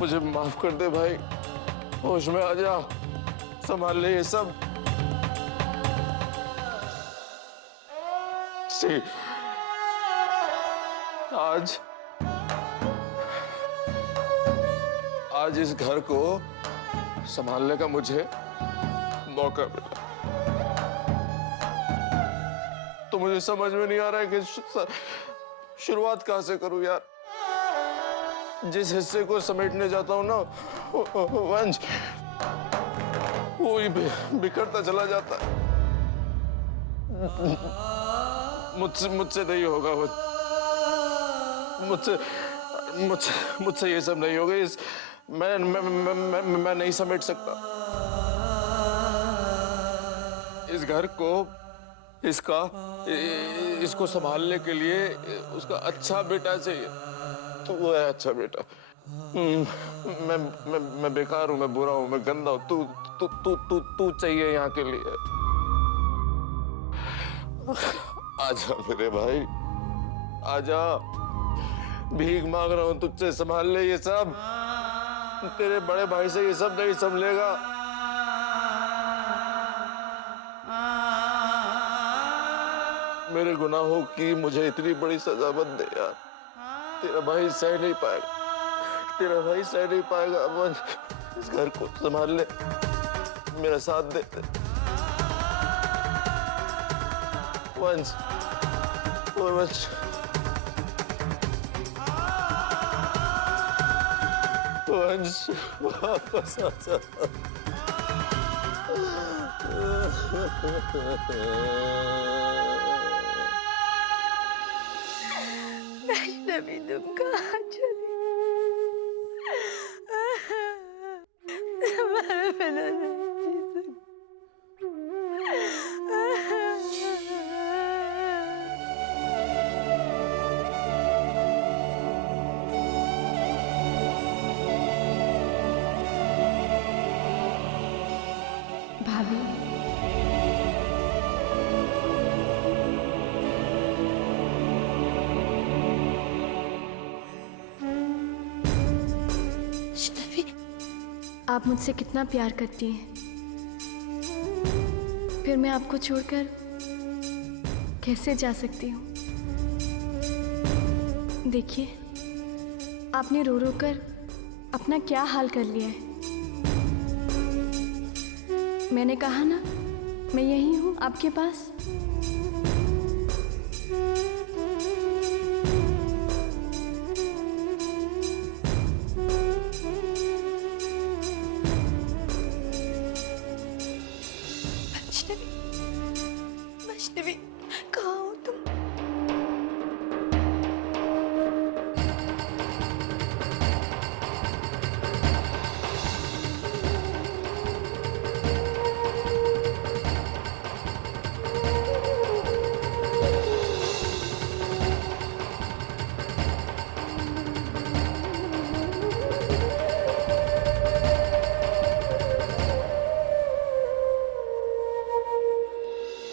मुझे माफ कर दे भाई, होश में आ जा, संभाल ले ये सब। सी, आज इस घर को संभालने का मुझे मौका मिला। तो मुझे समझ में नहीं आ रहा है कि शुरुआत कहां से करूं यार। जिस हिस्से को समेटने जाता हूं ना वंश, वो ही बिखरता चला जाता है। मुझसे नहीं होगा, मुझसे ये सब नहीं होगा। मैं नहीं समेट सकता इस घर को। इसको संभालने के लिए उसका अच्छा बेटा चाहिए। तो वो है अच्छा बेटा। मैं बेकार हूं, मैं बुरा हूं, मैं गंदा हूं। तू चाहिए यहाँ के लिए। आजा मेरे भाई, आजा, भीख मांग रहा हूं तुझसे, संभाल ले ये सब। तेरे बड़े भाई से ये सब नहीं संभलेगा। मेरे गुनाहों की मुझे इतनी बड़ी सजा मत दे यार। तेरा भाई सह नहीं पाएगा, तेरा भाई सह नहीं पाएगा। अब इस घर को संभाल ले, मेरा साथ दे। वंश, वंश, वंश, वापस आ जा। वैष्णवी तुम कहाँ चली? तुम्हारे बिना नहीं जी भाभी, वैष्णवी, आप मुझसे कितना प्यार करती हैं, फिर मैं आपको छोड़कर कैसे जा सकती हूँ? देखिए, आपने रो रो कर अपना क्या हाल कर लिया है। मैंने कहा ना, मैं यही हूँ आपके पास। वैष्णवी, वैष्णवी कहाँ हो तुम?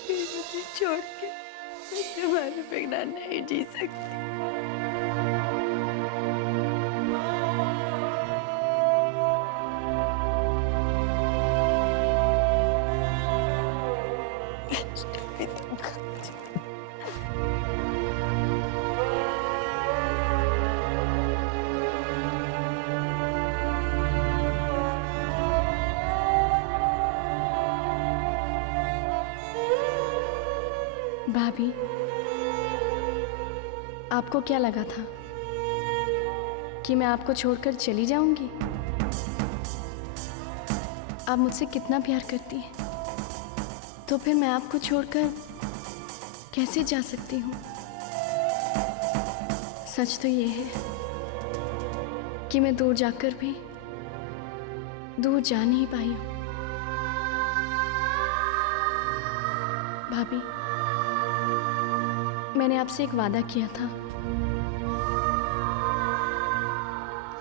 मुझे छोड़ के मैं तुम्हारे बिना नहीं जी सकती। वैष्णवी, तुम कहाँ चली? भाभी, आपको क्या लगा था कि मैं आपको छोड़कर चली जाऊंगी? आप मुझसे कितना प्यार करती हैं, तो फिर मैं आपको छोड़कर कैसे जा सकती हूँ? सच तो ये है कि मैं दूर जाकर भी दूर जा नहीं पाई हूँ। भाभी, मैंने आपसे एक वादा किया था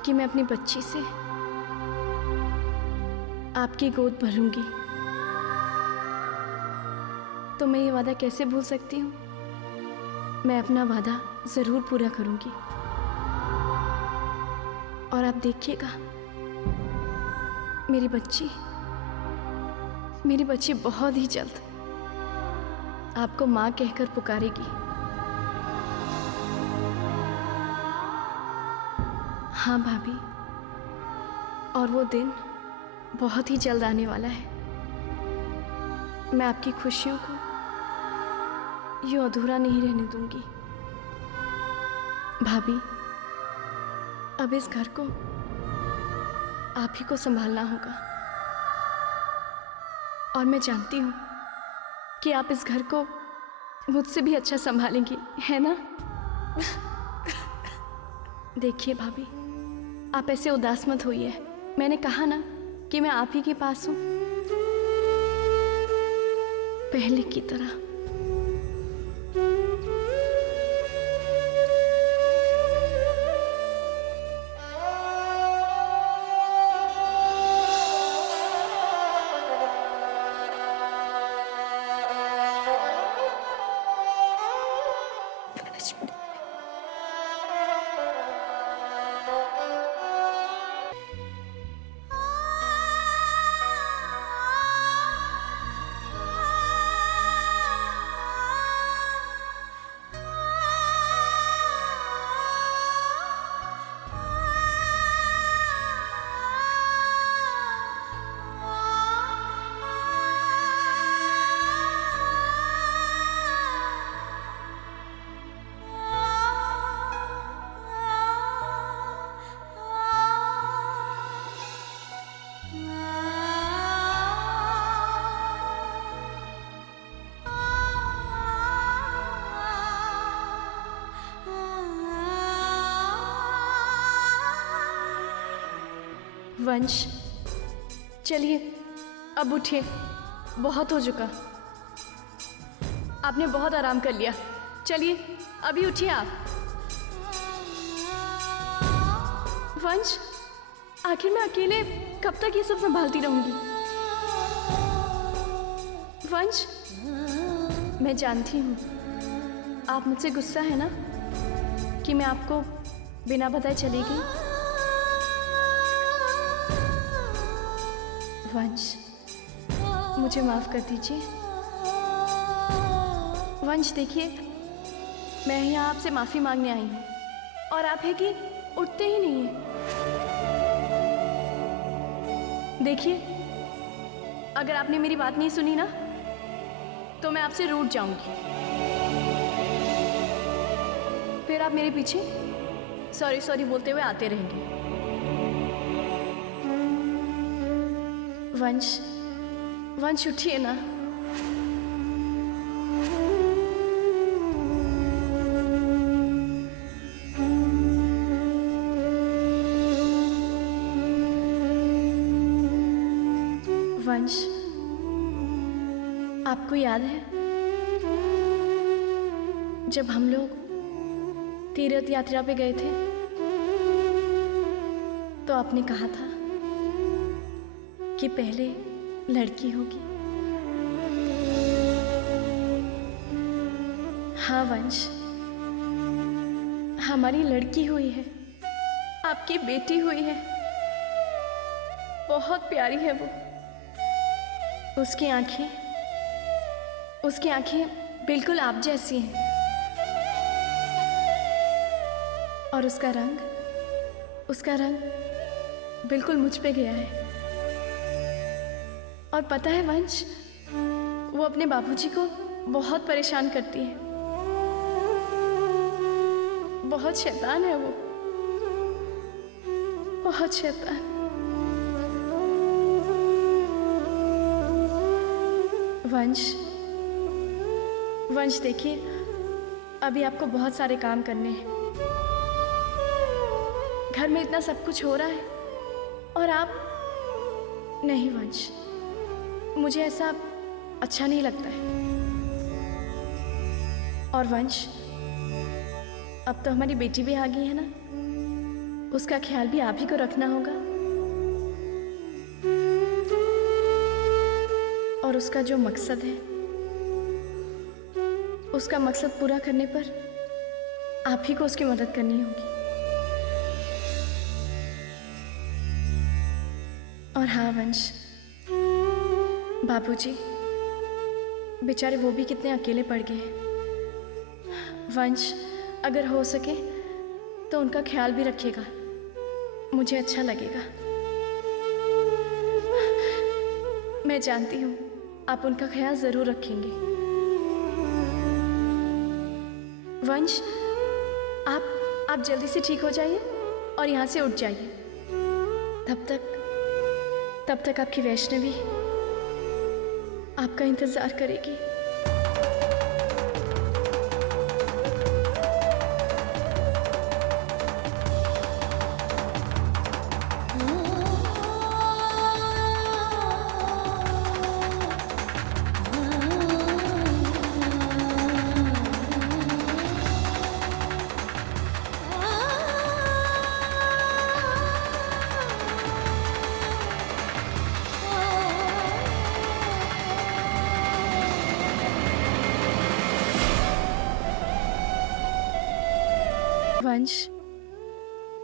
कि मैं अपनी बच्ची से आपकी गोद भरूंगी, तो मैं ये वादा कैसे भूल सकती हूँ? मैं अपना वादा जरूर पूरा करूंगी। और आप देखिएगा, मेरी बच्ची बहुत ही जल्द आपको माँ कहकर पुकारेगी। हाँ भाभी, और वो दिन बहुत ही जल्द आने वाला है। मैं आपकी खुशियों को यूं अधूरा नहीं रहने दूंगी। भाभी, अब इस घर को आप ही को संभालना होगा, और मैं जानती हूँ कि आप इस घर को मुझसे भी अच्छा संभालेंगी, है ना? देखिए भाभी, आप ऐसे उदास मत होइए। मैंने कहा ना कि मैं आप ही के पास हूँ, पहले की तरह। वंश, चलिए अब उठिए, बहुत हो चुका। आपने बहुत आराम कर लिया, चलिए अभी उठिए आप। वंश, आखिर मैं अकेले कब तक ये सब संभालती रहूंगी? वंश, मैं जानती हूँ आप मुझसे गुस्सा है ना कि मैं आपको बिना बताए चली गई। वंश, मुझे माफ कर दीजिए। वंश देखिए, मैं यहाँ आपसे माफी मांगने आई हूँ और आप है कि उठते ही नहीं है। देखिए, अगर आपने मेरी बात नहीं सुनी ना तो मैं आपसे रूठ जाऊंगी। फिर आप मेरे पीछे सॉरी सॉरी बोलते हुए आते रहेंगे। वंश, वंश उठिए ना। वंश, आपको याद है जब हम लोग तीर्थ यात्रा पे गए थे तो आपने कहा था कि पहले लड़की होगी। हाँ वंश, हमारी लड़की हुई है, आपकी बेटी हुई है। बहुत प्यारी है वो। उसकी आंखें बिल्कुल आप जैसी हैं और उसका रंग बिल्कुल मुझ पे गया है। और पता है वंश, वो अपने बाबूजी को बहुत परेशान करती है। बहुत शैतान है वो, बहुत शैतान। वंश देखिए, अभी आपको बहुत सारे काम करने हैं। घर में इतना सब कुछ हो रहा है और आप नहीं। वंश, मुझे ऐसा अच्छा नहीं लगता है। और वंश, अब तो हमारी बेटी भी आ गई है ना, उसका ख्याल भी आप ही को रखना होगा। और उसका जो मकसद है, उसका मकसद पूरा करने पर आप ही को उसकी मदद करनी होगी। और हाँ वंश, बाबूजी बेचारे वो भी कितने अकेले पड़ गए हैं। वंश, अगर हो सके तो उनका ख्याल भी रखिएगा, मुझे अच्छा लगेगा। मैं जानती हूँ आप उनका ख्याल जरूर रखेंगे। वंश, आप जल्दी से ठीक हो जाइए और यहाँ से उठ जाइए। तब तक आपकी वैष्णवी आपका इंतजार करेगी।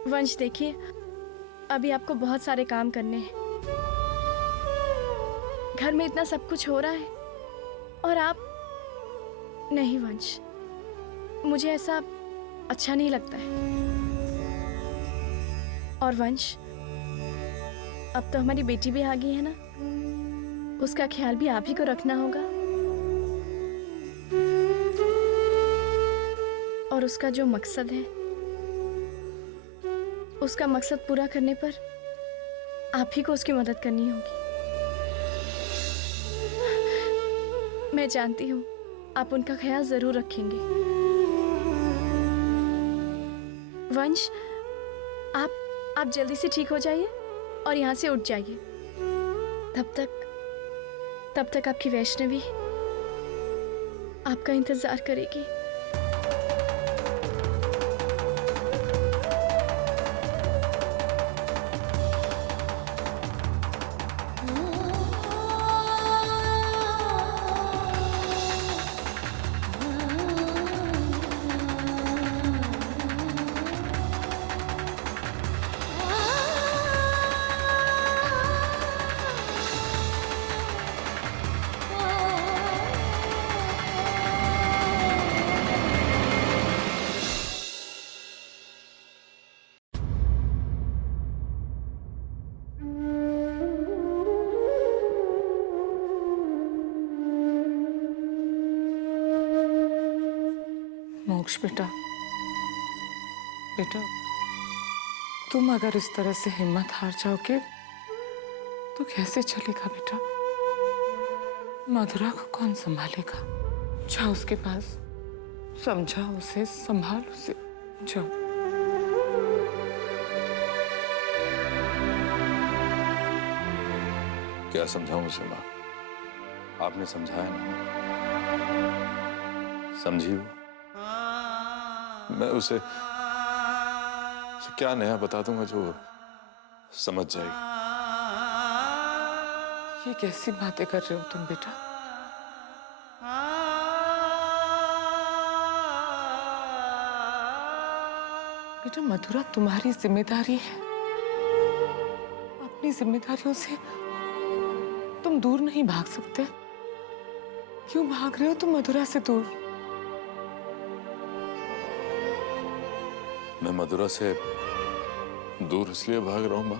वंश देखिए, अभी आपको बहुत सारे काम करने हैं। घर में इतना सब कुछ हो रहा है और आप नहीं। वंश, मुझे ऐसा अच्छा नहीं लगता है। और वंश, अब तो हमारी बेटी भी आ गई है ना, उसका ख्याल भी आप ही को रखना होगा। और उसका जो मकसद है, उसका मकसद पूरा करने पर आप ही को उसकी मदद करनी होगी। मैं जानती हूँ आप उनका ख्याल जरूर रखेंगे। वंश, आप जल्दी से ठीक हो जाइए और यहाँ से उठ जाइए। तब तक आपकी वैष्णवी आपका इंतजार करेगी। मोक्ष बेटा, तुम अगर इस तरह से हिम्मत हार जाओगे तो कैसे चलेगा बेटा? मधुरा को कौन संभालेगा? जाओ उसके पास, समझाओ उसे, संभाल उसे, जाओ। क्या समझाऊं उसे माँ? आपने समझाया ना, समझी वो। मैं उसे क्या नया बता दूंगा जो समझ जाएगी। ये कैसी बातें कर रहे हो तुम बेटा? बेटा मधुरा तुम्हारी जिम्मेदारी है। अपनी जिम्मेदारियों से तुम दूर नहीं भाग सकते। क्यों भाग रहे हो तुम मधुरा से दूर? मैं मधुरा से दूर इसलिए भाग रहा हूं माँ,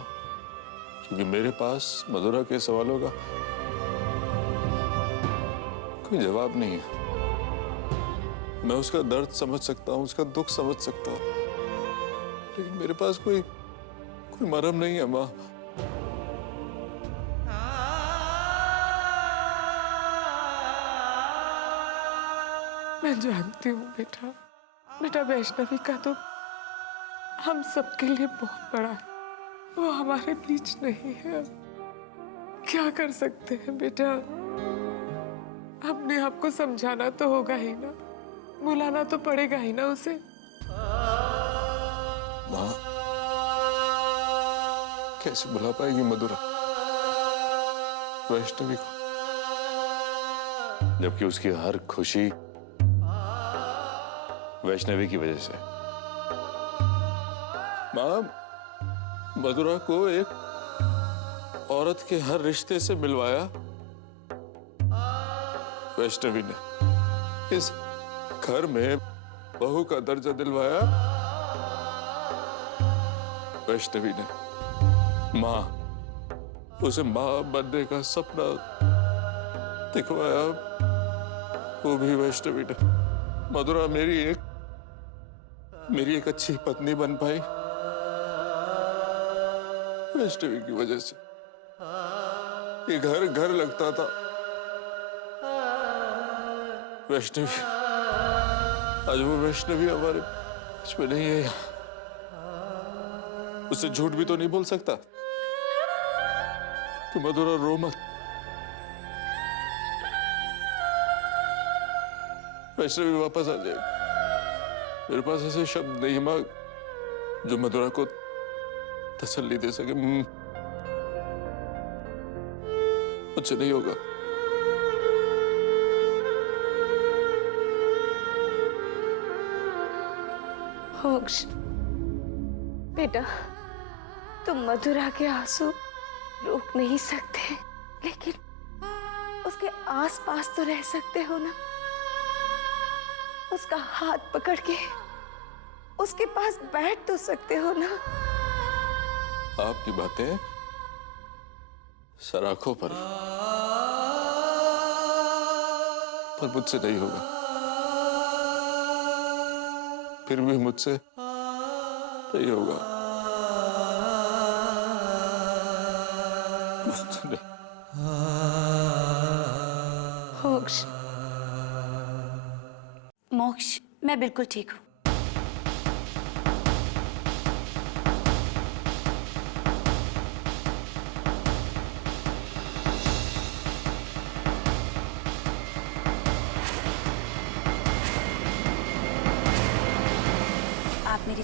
क्योंकि मेरे पास मधुरा के सवालों का कोई जवाब नहीं है। मैं उसका दर्द समझ सकता हूँ, उसका दुख समझ सकता हूँ, लेकिन मेरे पास कोई मरहम नहीं है माँ। मैं जानती हूँ बेटा वैष्णवी का तो हम सबके लिए बहुत बड़ा है। वो हमारे बीच नहीं है। क्या कर सकते हैं बेटा? अपने आप को समझाना तो होगा ही ना, बुलाना तो पड़ेगा ही ना उसे। माँ, कैसे बुला पाएगी मधुरा वैष्णवी को, जबकि उसकी हर खुशी वैष्णवी की वजह से। माँ, मधुरा को एक औरत के हर रिश्ते से मिलवाया वैष्णवी ने। इस घर में बहू का दर्जा दिलवाया वैष्णवी ने। माँ, उसे माँ बनने का सपना दिखवाया वो भी वैष्णवी ने। मधुरा मेरी एक अच्छी पत्नी बन पाई वैष्णवी की वजह से। ये घर लगता था वैष्णवी। आज वो वैष्णवी हमारे बीच में नहीं है। उससे झूठ भी तो नहीं बोल सकता। तो मधुरा रो मत। वैष्णवी वापस आ जाएगी। मेरे पास ऐसे शब्द नहीं माँ जो मधुरा को तसल्ली दे सके। मुझसे नहीं होगा। मोक्ष बेटा, तुम मधुरा के आंसू रोक नहीं सकते, लेकिन उसके आसपास तो रह सकते हो ना। उसका हाथ पकड़ के उसके पास बैठ तो सकते हो ना। आपकी बातें सराखों पर मुझसे नहीं होगा। फिर भी मुझसे नहीं होगा। मोक्ष, मोक्ष, मैं बिल्कुल ठीक हूँ।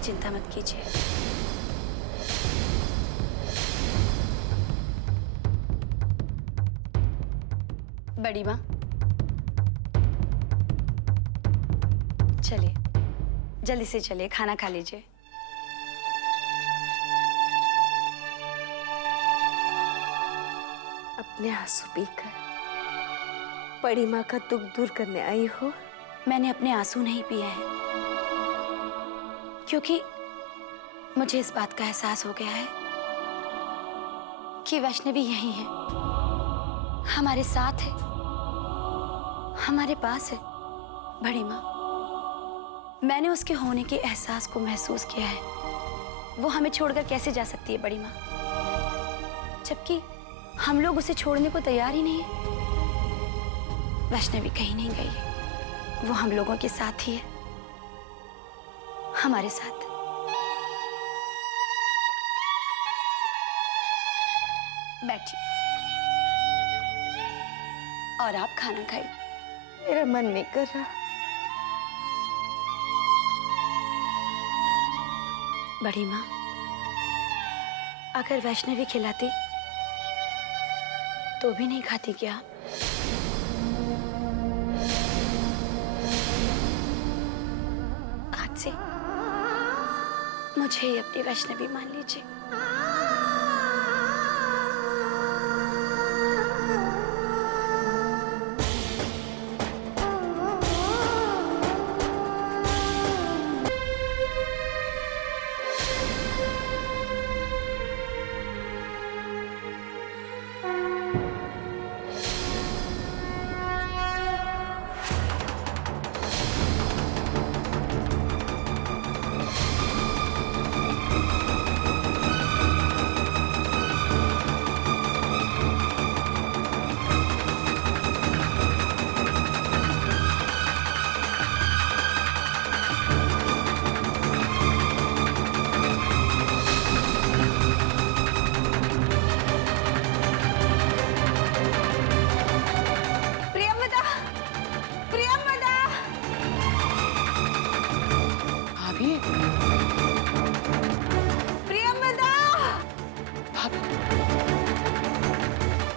चिंता मत कीजिए। बड़ी माँ, चलिए जल्दी से चलिए, खाना खा लीजिए। अपने आंसू पीकर बड़ी माँ का दुख दूर करने आई हो? मैंने अपने आंसू नहीं पिए हैं, क्योंकि मुझे इस बात का एहसास हो गया है कि वैष्णवी यही है, हमारे साथ है, हमारे पास है। बड़ी माँ, मैंने उसके होने के एहसास को महसूस किया है। वो हमें छोड़कर कैसे जा सकती है बड़ी माँ, जबकि हम लोग उसे छोड़ने को तैयार ही नहीं है। वैष्णवी कहीं नहीं गई है, वो हम लोगों के साथ ही है, हमारे साथ। बैठिए और आप खाना खाइए। मेरा मन नहीं कर रहा। बड़ी माँ, अगर वैष्णवी खिलाती तो भी नहीं खाती क्या? आज से मुझे ही अपनी वैष्णवी मान लीजिए।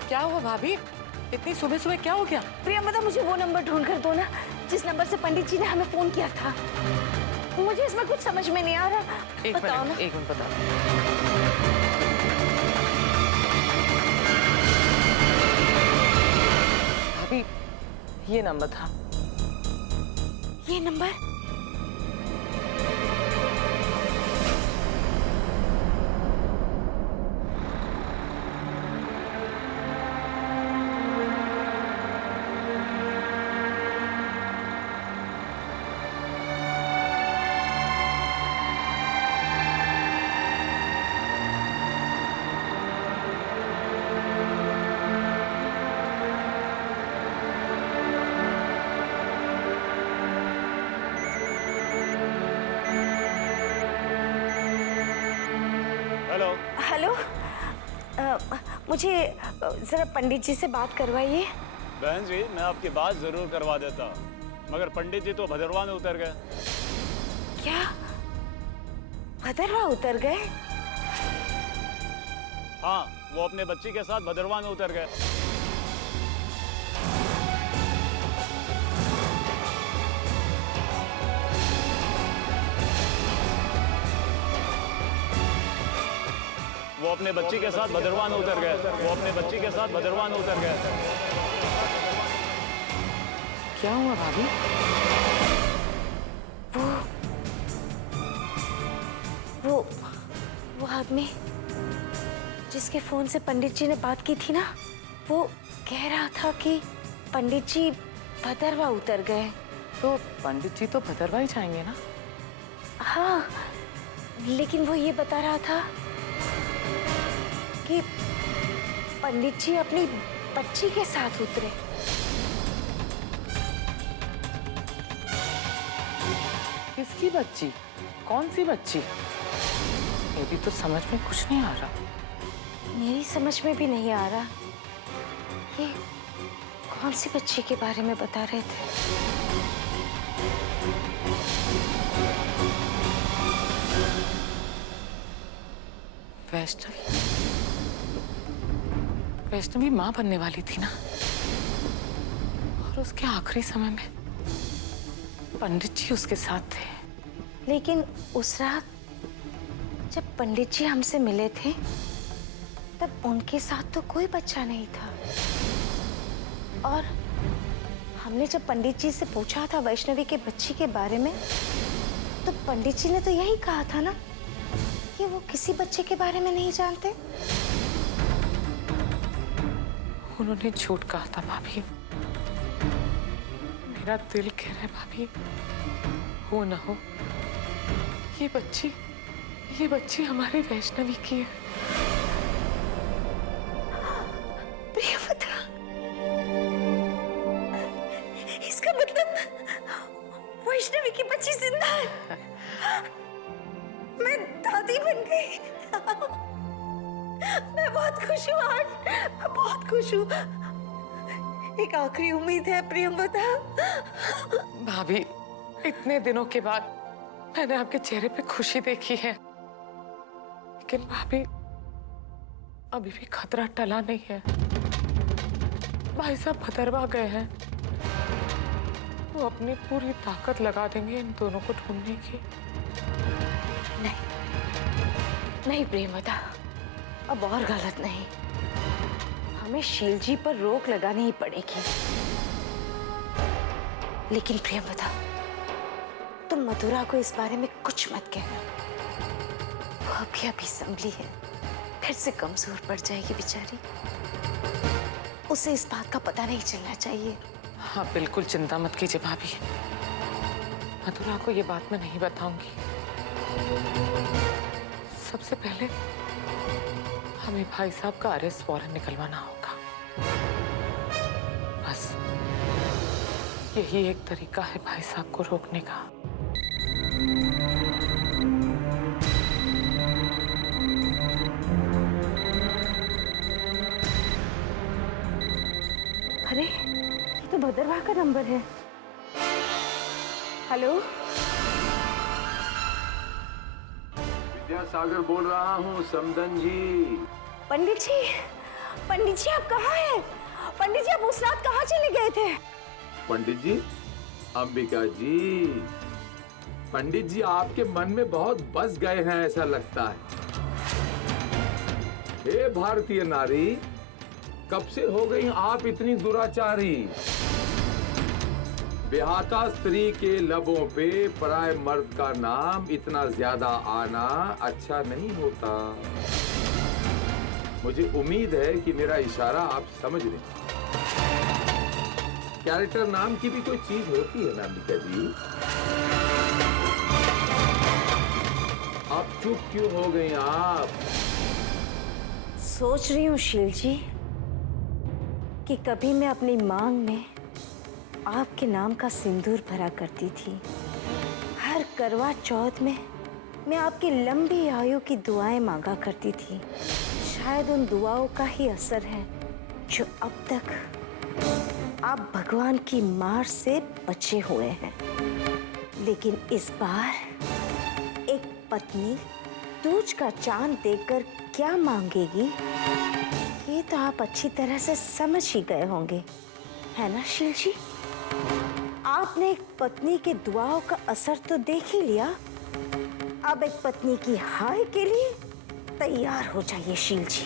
क्या हुआ भाभी? इतनी सुबह सुबह क्या हो गया? प्रियंवदा, मुझे वो नंबर ढूंढ कर दो ना जिस नंबर से पंडित जी ने हमें फोन किया था। मुझे इसमें कुछ समझ में नहीं आ रहा। बताओ ना। एक मिनट बताओ। भाभी, ये नंबर था। ये नंबर? हेलो, मुझे जरा पंडित जी से बात करवाइए। बहन जी, मैं आपकी बात जरूर करवा देता, मगर पंडित जी तो भदरवा में उतर गए। क्या? भदरवा उतर गए? हाँ, वो अपने बच्ची के साथ भदरवा में उतर गए। वो अपने बच्ची के साथ भदरवा में उतर गए। वो अपने बच्ची के साथ भदरवा में उतर गए। क्या हुआ भाभी? वो आदमी जिसके फोन से पंडित जी ने बात की थी ना, वो कह रहा था कि पंडित जी भदरवा उतर गए। तो पंडित जी तो भदरवा ही जाएंगे ना? हाँ, लेकिन वो ये बता रहा था कि पंडित जी अपनी बच्ची के साथ उतरे। किसकी बच्ची? कौन सी बच्ची? ये भी तो समझ में कुछ नहीं आ रहा। मेरी समझ में भी नहीं आ रहा। ये कौन सी बच्ची के बारे में बता रहे थे? वैष्णवी माँ बनने वाली थी ना, और उसके आखिरी समय में पंडित जी उसके साथ थे। लेकिन उस रात जब पंडित जी हमसे मिले थे तब उनके साथ तो कोई बच्चा नहीं था। और हमने जब पंडित जी से पूछा था वैष्णवी के बच्चे के बारे में, तो पंडित जी ने तो यही कहा था ना कि वो किसी बच्चे के बारे में नहीं जानते। उन्होंने झूठ कहा था भाभी। मेरा दिल कह रहा है भाभी, हो ना हो ये बच्ची हमारी वैष्णवी की है। प्रियव्रता, इसका मतलब वैष्णवी की बच्ची जिंदा है। मैं दादी बन गई। मैं बहुत खुश हूँ आज, मैं बहुत खुश हूँ। एक आखिरी उम्मीद है प्रियव्रता। भाभी, इतने दिनों के बाद मैंने आपके चेहरे पे खुशी देखी है, लेकिन भाभी अभी भी खतरा टला नहीं है। भाई साहब भदरवा गए हैं, वो अपनी पूरी ताकत लगा देंगे इन दोनों को ढूंढने की। नहीं प्रियव्रता, अब और गलत नहीं। हमें शील जी पर रोक लगानी ही पड़ेगी। लेकिन प्रियव्रता, तुम मथुरा को इस बारे में कुछ मत कहना। वो अभी संभली है, फिर से कमजोर पड़ जाएगी बेचारी। उसे इस बात का पता नहीं चलना चाहिए। हाँ बिल्कुल चिंता मत कीजिए भाभी, मथुरा को ये बात मैं नहीं बताऊंगी। सबसे पहले हमें भाई साहब का अरेस्ट वारंट निकलवाना होगा। बस यही एक तरीका है भाई साहब को रोकने का। अरे ये तो भद्रवाह का नंबर है। हेलो, विद्यासागर बोल रहा हूँ, समदन जी। पंडित जी आप कहाँ हैं? पंडित जी आप उस रात कहाँ चले गए थे? पंडित जी, अंबिका जी, पंडित जी आपके मन में बहुत बस गए हैं ऐसा लगता है। हे भारतीय नारी, कब से हो गई आप इतनी दुराचारी? बेहाता स्त्री के लबों पे पराये मर्द का नाम इतना ज्यादा आना अच्छा नहीं होता। मुझे उम्मीद है कि मेरा इशारा आप समझ रहे हैं। कैरेक्टर नाम की भी कोई चीज होती है ना अंबिका जी? अब चुप क्यों हो गई आप? सोच रही हूँ शील जी कि कभी मैं अपनी मांग में आपके नाम का सिंदूर भरा करती थी। हर करवा चौथ में मैं आपकी लंबी आयु की दुआएं मांगा करती थी। शायद उन दुआओं का ही असर है जो अब तक आप भगवान की मार से बचे हुए हैं। लेकिन इस बार एक पत्नी दूज का चांद देखकर क्या मांगेगी, ये तो आप अच्छी तरह से समझ ही गए होंगे, है ना शील जी? आपने एक पत्नी के दुआओं का असर तो देख ही लिया। अब एक पत्नी की हाय के लिए तैयार हो जाइए शील जी।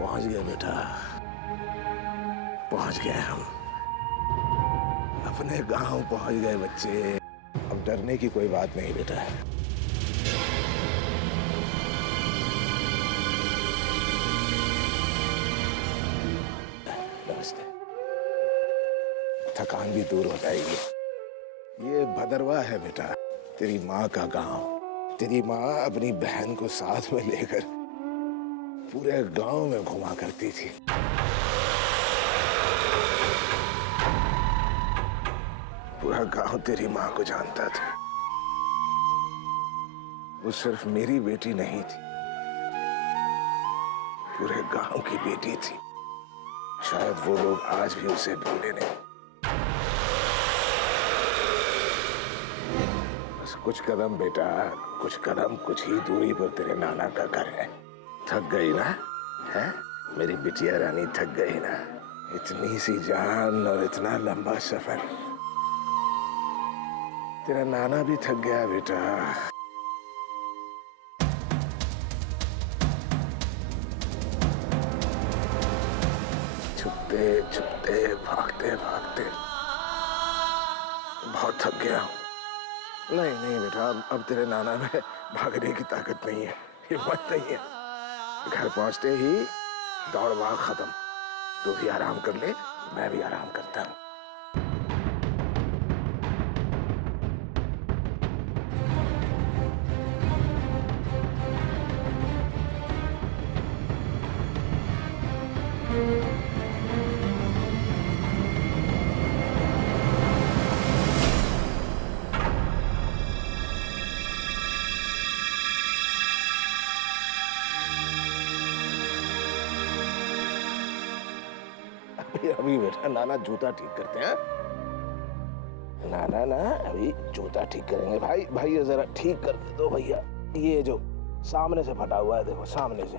पहुंच गए बेटा, पहुंच गए हम। अपने गांव पहुंच गए बच्चे। अब डरने की कोई बात नहीं बेटा। नमस्ते। थकान भी दूर हो जाएगी। ये भदरवा है बेटा, तेरी माँ का गांव। तेरी माँ अपनी बहन को साथ में लेकर पूरे गांव में घुमा करती थी। पूरा गांव तेरी माँ को जानता था। वो सिर्फ मेरी बेटी नहीं थी, पूरे गांव की बेटी थी। शायद वो लोग आज भी उसे भूले नहीं। बस कुछ कदम बेटा, कुछ कदम, कुछ ही दूरी पर तेरे नाना का घर है। थक गई ना? है मेरी बिटिया रानी, थक गई ना? इतनी सी जान और इतना लंबा सफर। तेरा नाना भी थक गया बेटा। छुपते छुपते, भागते भागते बहुत थक गया हूं। नहीं नहीं बेटा, अब तेरे नाना में भागने की ताकत नहीं है, हिम्मत नहीं है। घर पहुंचते ही दौड़ भाग खत्म। तू भी आराम कर ले, मैं भी आराम करता हूं। अभी बेटा नाना जूता ठीक करते हैं। नाना ना अभी जूता ठीक करेंगे। भाई भाई ये जरा ठीक कर दो भैया। ये जो सामने से फटा हुआ है, देखो सामने से।